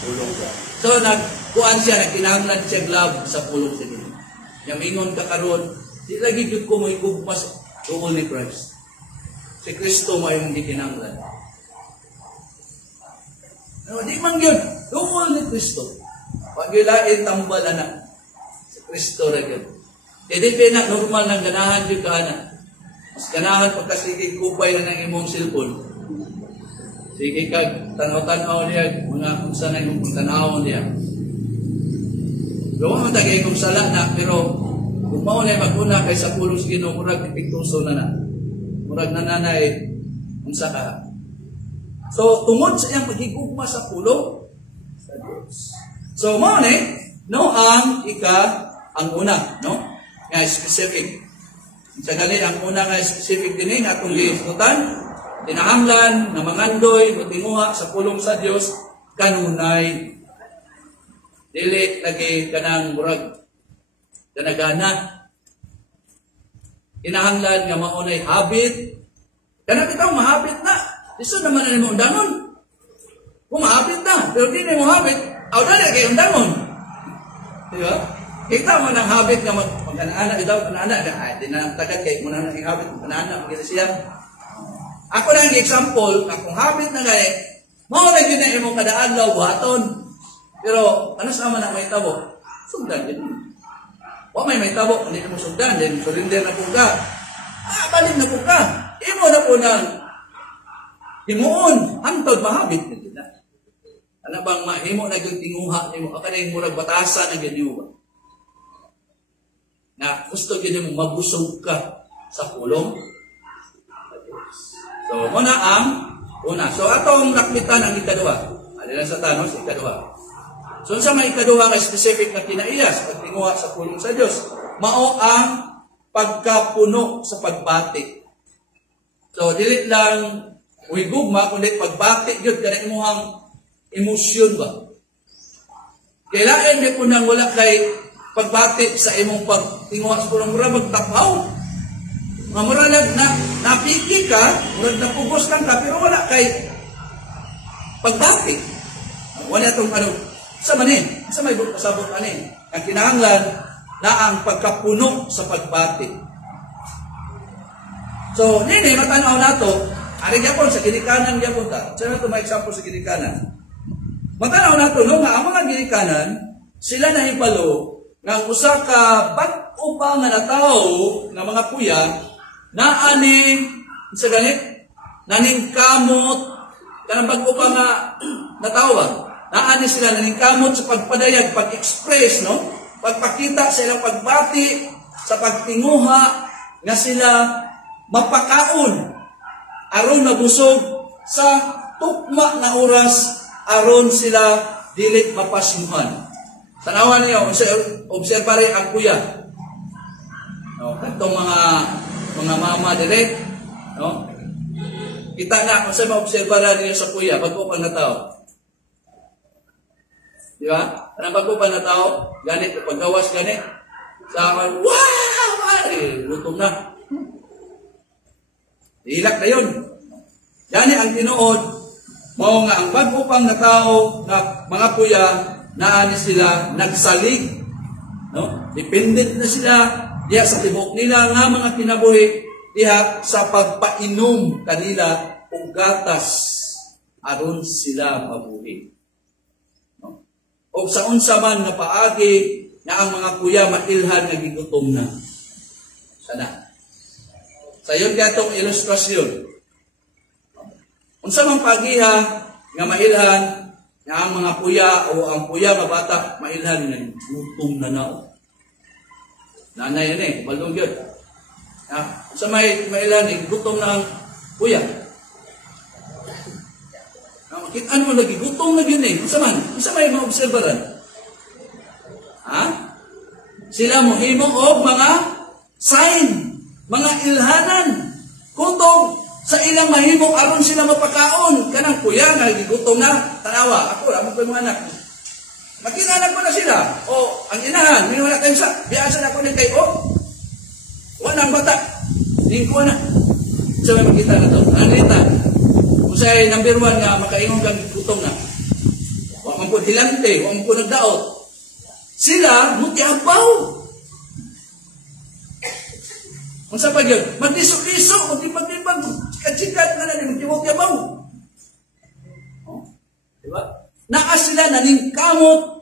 pulong sa. So, nagkuhan siya, nagkinahanglan siya glove sa pulong sa Ginoo. Yang mingon ka karon, di lagi gyud ko mo igugmas tuol ni Christ. Si Kristo mo yung gikinahanglan. No, di man gyud tuol ni Kristo. Wa gyud lain tambal ana. Si Kristo ra gyud. Di na normal nang ganahan gyud ka ana. Mas ganahan pagkasige kupay na ng imong cellphone. Sige kag tanaw-tanaw niya mga unsa na imong tanaw niya. Doon mo tagay kong sala na, pero Kung mao na maguna kay sa pulong sa Ginoo murag epektuso na na. Murag nananay unsa ka. So tungod sa iyang paghigugma sa pulong sa Dios. So mao ni no ang una, no? Nga specific. Sa ganin ang una nga specific dinhi nga atong giisgutan, tinahanglan na mangandoy o tinguha sa pulong sa Dios kanunay. Dili lagi kanang murag danagana. Kinahanglan nga maunay habit. Kana bitaw mahabit na. Isu naman na mo undangon. Kung mahabit na, pero di na mo habit, aw dali kay undangon. Di ba? Kita mo ng habit nga mag-anak daw, anak na di na tagad kay mo na ng habit, anak magila siya. Ako lang example, akong habit na gay, mao na gyud na imong kada adlaw buhaton. Pero ano sa man ang may tabo? Sugdan din. Wa may tabo, hindi mo sugdan, din surrender na po ka. Balik na po ka. Imo na po nang himuon, hantod mahabit nito na. Ano bang mahimo na yung tinguha nimo? Aka na yung murag batasan na ganyan ba? Na gusto ganyan mo mabusog ka sa pulong. So, muna ang una. So, atong nakmitan ang ikaduha. Alin sa tanos, ikaduha. So, sa may ikaduha kay specific na kinaiyas, pag tinguha sa pulong sa Diyos, mao ang pagkapuno sa pagbati. So, dili lang uigugma, kundi pagbati yun, ganun mo ang emosyon ba? Kailangan niya po nang wala kay pagbati sa imong pagtinguha sa pulong, mura magtapaw. Muralag na napiki ka, murag napugos lang ka, pero wala kay pagbati. Wala itong ano, sa manin, sa may pasabot manin. Ang kinahanglan na ang pagkapuno sa pagbati. So, nini, matanaw na ito, ari gyapon sa ginikanan gyapon ta. Sa ito may example sa ginikanan. Matanaw na ito, no, nga ang mga ginikanan, sila nahibalo nga usa ka bat-o pa nga natawo nga mga kuya na ani sa ganit naningkamot kanang bag-o pa nga natawo ba? Naani sila naningkamot sa pagpadayag, pag-express, no? Pagpakita sa ilang pagbati, sa pagtinguha nga sila mapakaon aron mabusog sa tukma na oras aron sila dili mapasyuhan. Tanawan niyo, obserbare ang kuya. No, katong mga mama dire, no? Kita na kung sa maobserbara niyo sa kuya bago pa na tao. Di ba? Kanang bago pa na tao, ganit paggawas ganit. Sa akin, wow! Ay, lutom na. Ilak na yun. Yan ang tinuod, mao nga ang bago pang na tao na mga kuya, naani sila nagsalig. No? Dependent na sila diha sa tibok nila nga mga kinabuhi diha sa pagpainom kanila og gatas aron sila mabuhi. No? O sa unsa man nga paagi na ang mga kuya mailhan nga gigutom na. Sana. Sayon katong ilustrasyon. Unsa man pagiha nga mailhan nga ang mga kuya o ang kuya mabata mailhan nga gutom na nao. Nanay yan balong yun. Sa may mailhan gutom na ang kuya. Makita mo lagi gutom na yun Unsa may maobserbaran? Sila mohimo og mga sign, mga ilhanan. Kutong sa ilang mahimong aron sila mapakaon. Kanang kuya nga gigutom na, tanawa, ako, amo ko yung anak. Makinanak ko na sila. O, ang inahan, may wala kayo sa, biyasan ako din kayo, walang bata. Ning ko na. So, may makita na ito. Nanita. Kung sa'y number 1 nga, makaingon kang gutom na. Huwag man po hilante, huwag man po nagdaot. Sila, mutiabaw. Kung sa pag yun, magdiso-diso, magdipag-dipag, chikat-chikat na natin, magdiwag-yabaw. Diba? Naa sila naningkamot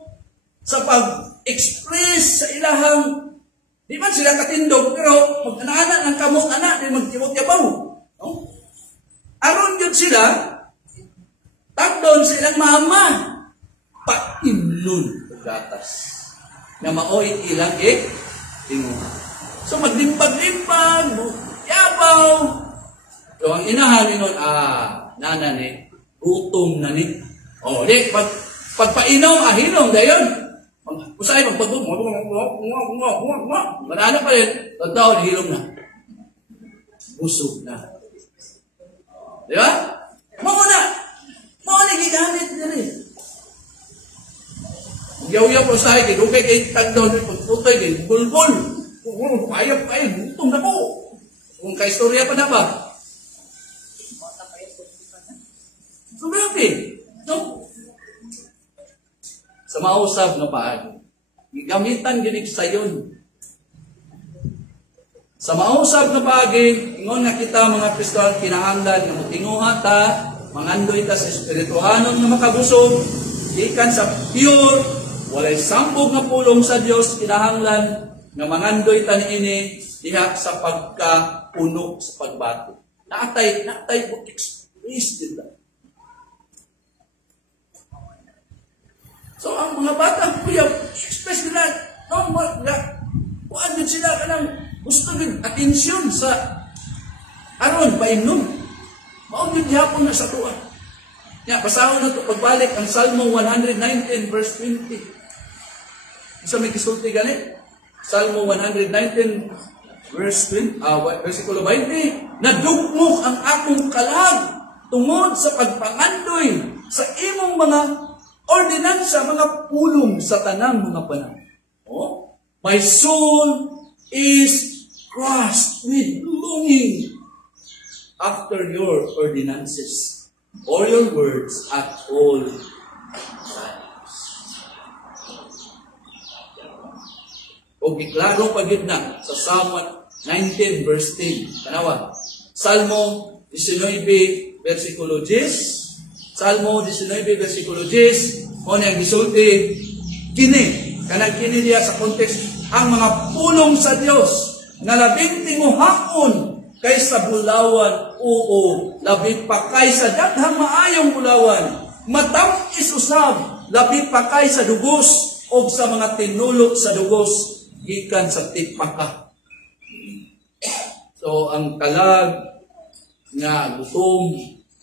sa pag-express sa ilahang, di man sila katindog, pero mag-anaanan ng kamot, anak, di magdiwag-yabaw. Aron yun sila, takdon sa ilang mama, paimlon o gatas, na maoy ilang tinguha. So magdimpag-dimpag, yabaw. So ang inahan ni nun, nana ni, gutom na ni. O, di, pagpainom, hinom, dayon. Usay, magpagpag, manano pa rin, tagdaon, hilom na. Busog na. Di ba? Mauna gigamit na rin. Yaw-yaw po sa akin, okay kayo tagdaon, pagputoy kayo, bulbul. Payap, gutom na po. Kung kaistorya pa na ba? So, grabe. No? Sa mausap na paagi. Gamitan ginig sayon. Sa mausap na paagi, ingon nga kita mga Kristohan kinahanglan nga motinguha ta, mangandoy ta sa espirituhanon nga makabusog, ikan sa pure, walay sambog nga pulong sa Dios kinahanglan nga mangandoy ta niini diha sa pagkapuno sa pagbati. Naatay mo express din ta. So, ang mga bata, kuya, express nila, kuhaan din sila ka ng gusto din atensyon sa aron, paimnon. Maugin hapon na sa tuwa. Pasahon na ito, pagbalik ang Salmo 119 verse 20. Isa may kisulti ganit. Salmo 119 verse 20, versikulo 20. Nadugmok ang akong kalag tungod sa pagpangandoy sa imong mga ordinansa, mga pulong sa tanang mga panahon. Oh? My soul is crushed with longing after your ordinances, or your words at all times. O giklaro pagid na sa Psalm 19 verse 10. Tanawa. Salmo 19 versikulo 10. Salmo 19, versikulo 10, o niyang gisulti, kanang kini diya sa context, ang mga pulong sa Dios na labing tinguhakon kaysa bulawan, oo, labi pa kaysa daghang maayong bulawan, matamis usab, labi pa kaysa dugos, o sa mga tinulok sa dugos, gikan sa tipaka. So, ang kalag nga gutom,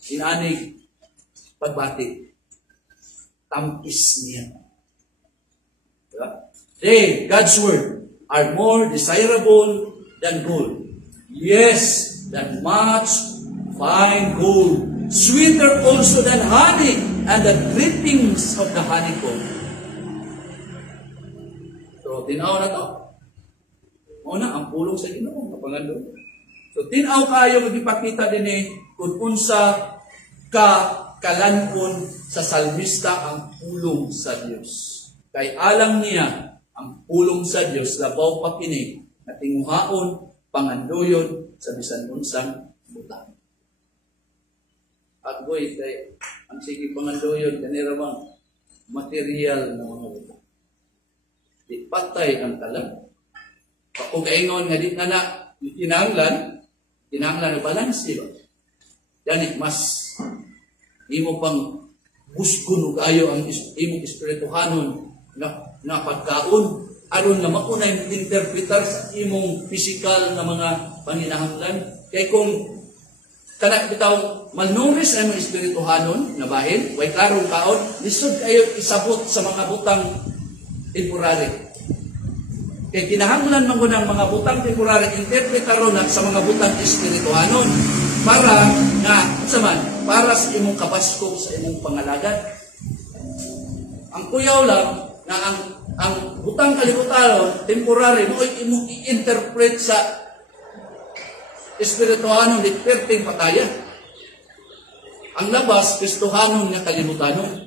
inanig, pagbati. Tampis niya. Diba? They, God's word, are more desirable than gold. Yes, than much fine gold. Sweeter also than honey and the drippings of the honeycomb. So, tinaw na to. Una, ang pulong sa Ginoo, kapangando. So, tinaw kayo, magipakita din kung unsa kalanon sa salmista ang pulong sa Dios. Kay alam niya ang pulong sa Dios labaw pa kini na tinguhaon pangandoyon sa bisan unsang butang. At boy, kay ang sige pangandoyon kanira bang material na mga butang. Di patay ang talag. Kung kaingon nga di na kinahanglan balanse ba? Yan mas imo pang gusto kayo ang imong espirituhanon na pagkaon aron nga mauna yung interpretar sa imong physical na mga panginahanglan. Kay kung kana bitaw malnourished ang imong espirituhanon na bahin, way klarong kaon, lisod kayo isabot sa mga butang temporary. Kay kinahanglan man ng mga butang temporary interpretaron sa mga butang espirituhanon para sa imong kapaskog sa imong pangalagat. Ang kuyaw lang na ang butang kalibutan temporary mo imong i-interpret sa espirituhanon di perting pataya. Ang labas Kristohanon nga kalibutanon.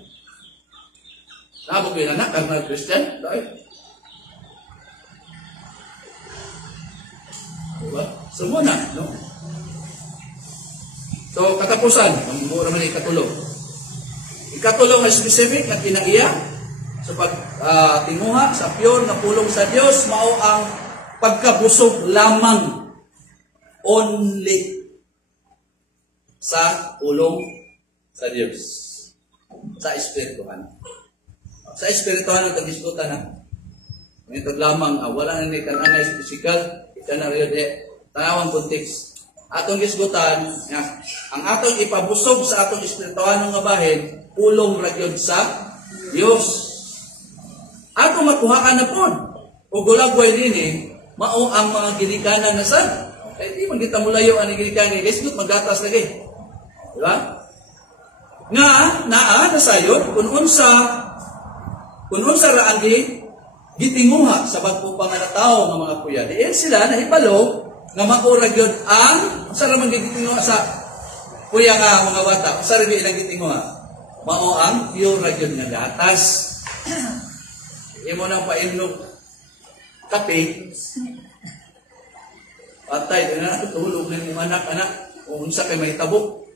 Nabo ko na karnal Christian, dahil diba? So muna, no? So, katapusan, ang mura man ikatulong. Ikatulong na specific na kinaiya sa pagtinguha sa pure na pulong sa Dios, mao ang pagkabusog lamang only sa pulong sa Dios. Sa espirituhan. Sa espirituhan ang tagdiskutan na. Ito lamang, wala na ni kananay physical, ito na rin tanawang context. Atong gisgutan, ang atong ipabusog sa atong espirituhanong nga bahin, pulong ragyod sa Dios. Atong makuhaan na po, o gulagway nini, mao ang mga ginikanan na sad. Kaya di man kita mulayo ang ginikanan, gisgut magatas lagi. Diba? Nga, naa, nasayod, kung unsa raan gitinguha sa bagpo pa nga na tao ng mga kuya. Diyan sila na ipalo, nga maurag yun ang sa ramang gitinguha sa kuya nga mga bata. Sa rin ilang gitinguha. Mao ang pure ragyod nga gatas. Imo nang painog kape. Patay, na tulog ng mga anak-anak. Kung unsa kay may tabok.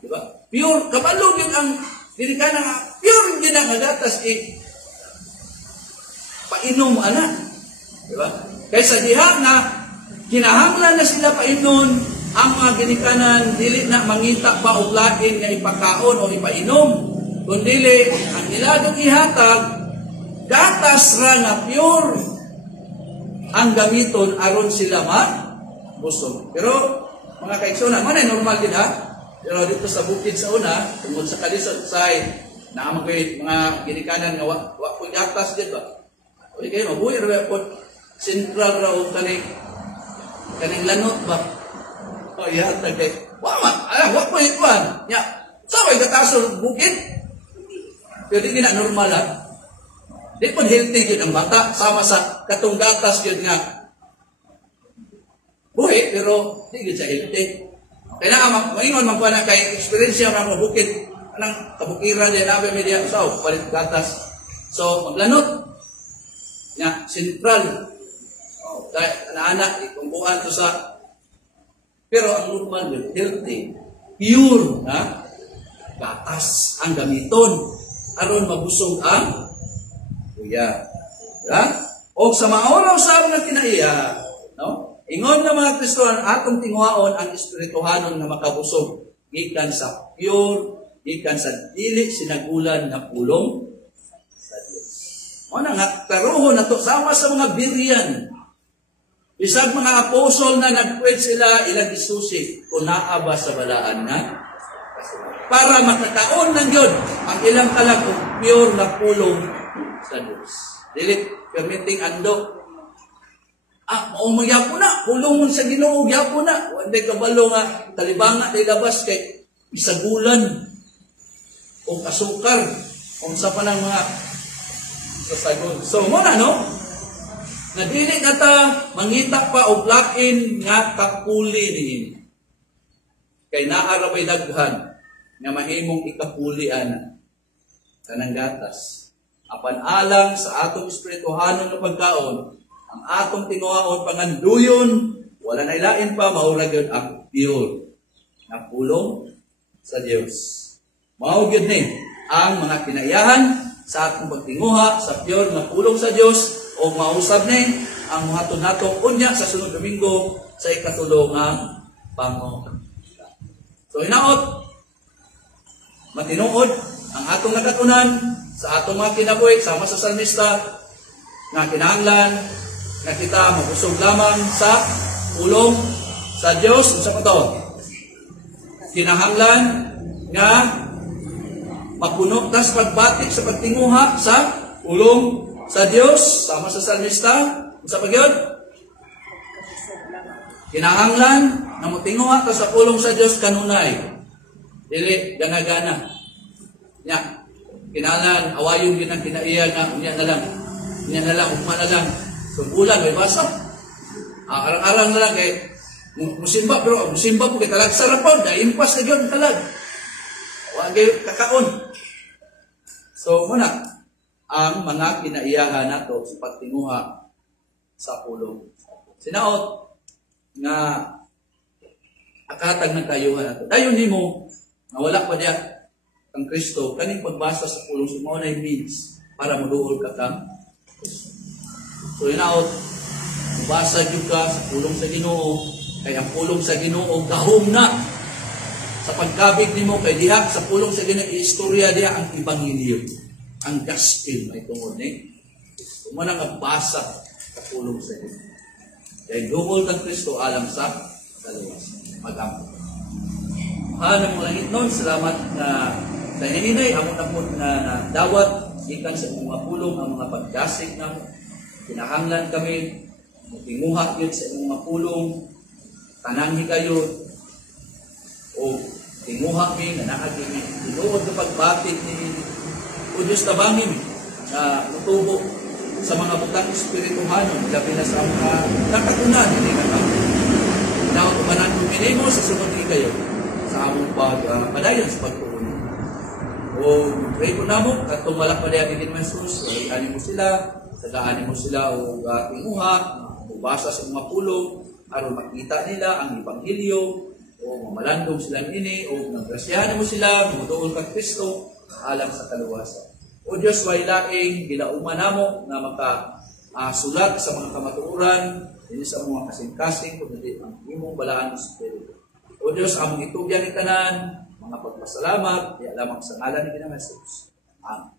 Diba? Pure, kabalog yun ang dirikana nga. Pure yun ang gatas painom anak. Diba? Kaysa diha na kinahanglan na sila painon ang mga ginikanan, dili na mangita pa og lain nga ipakaon o ipainom. Kundili, ang iladong ihatag, gatas ra nga pure ang gamiton aron sila busog. Pero, mga kaiksona, manay normal din ha. Pero dito sa bukid sa una, tungkol sa kalisod side, naamagay mga ginikanan nga wa po gatas dyan ba? O kayo, mabuhay rin po, sentral raw kaning lanot ba? O ihatag kay, wak po ikuan. Nya, saway gataso bukid? Pero di na normal ha. Di po healthy yun ang bata, sama sa katong gatas yun nga. Buhay, pero di yun sa healthy. Kaya na, maingon man po na kay experience ng mga bukid, anang kabukiran din, nabi media, so, palit gatas. So, maglanot. Nya, sentral. Dahil anak-anak, ikumbuhan to sa, pero ang normal yun, healthy, pure, gatas ang gamiton, aron mabusog ang kuya. O sa maoraw sa mga kinaiya, no? Ingon na mga Kristohan, atong tinguhaon ang espirituhanon na makabusog, gikan sa pure, gikan sa dili sinagulan na pulong sa Diyos. O na nga, taruhon na to, sama sa mga biryan. Bisag mga apostol na nagpuwet sila, ilang isusi, kung naaba sa balaan na, para makakaon ng Diyod ang ilang kalag pure na pulong sa Diyos. Dili, permitting ando. Magyapo na, pulong sa Ginoo, gyapo na. Hindi kabalo nga, talibanga na ilabas kay isagulan o asukar o sa pa ng mga sasagon. So, muna, no? Nadili na ta, mangita pa o lain nga kapuli nihin. Kay naarabay daghan nga mahimong ikapulian kanang gatas. Apan alang sa atong espirituhanon na pagkaon, ang atong tinuaon panganduyon, wala na ilain pa, maurag yun ang pure na pulong sa Diyos. Maugid ni ang mga kinaiyahan sa atong pagtinguha sa pure na pulong sa Diyos o mausab ni ang mga tunatong unya sa sunod Domingo sa ikatulong ng Panginoon. So hinaot, matinuod ang atong nagatunan sa atong mga kinabuhi, sama sa salmista, nga kinahanglan na kita mabusog lamang sa pulong sa Diyos. Sa pato, kinahanglan nga mapuno tas pagbatik sa pagtinguha sa pulong sa Diyos, sama sa salmista. Sa pagyod, kinahanglan na mutinguha ta sa pulong sa Diyos kanunay, dili gana-gana. Nya, kinahanglan awayon din ang kinaiya nga unya na lang, ugma na lang. So, bulan, may basa. Arang-arang na lang, musimba, pero musimba po, kitalag sarapon, na-impas na yun, talag. Wagay kakaon. So, muna, ang mga kinaiyahan nato sa pagtinguha sa pulong. Sinaot, nga, akatag ng kayuhan nato. Dayon ni mo, na wala pa diya ang Kristo, kaning pagbasa sa pulong, sumaunay means, para maduol ka kang Kristo. So, inaot, mabasa yung ka sa pulong sa Ginoo, kaya ang pulong sa Ginoo, gahom na sa pagkabig ni mo, kaya diha sa pulong sa Ginoo, istorya diha ang Ebanghelyo, ang gospel, may tungod ni. Sumana nga basa katulong sa inyo. Kaya dungol kang Kristo alang sa kaluwas. Mag-ampo. Hanang mga langit nun, salamat na sa hininay, amo na po na dawat, ikan sa mga pulong, ang mga pagdasig na kinahanglan kami, tinguha yun sa mga pulong, tananghi kayo, o tinguha kami, nanaag kami, tinuod na pagbatik ni o Diyos tabangin na nutubo sa mga butang espirituhanon, labi na sa mga nakatunan, hindi na kami. Now, tumanan kong minimo, sasunod kayo sa among padayon sa pagtuon. O pray po namo, katong wala pa liya gigin Jesus, walihanin mo sila, tagahanin mo sila o tinguha, o basa sa mga pulong, aron makita nila ang Ebanghelyo, o mamalandong silang ini, o naggrasyahan mo sila, mutuon kang Kristo, alang sa kaluwasan. O Diyos, way laing ginauman namo na makasulat sa mga kamatuoran, hindi sa mga kasing-kasing, kundi ang imong balaan ng Espiritu. O Diyos, among itubyan ni tanan, mga pagpasalamat, di lamang sa ngalan ni Jesus. Amen.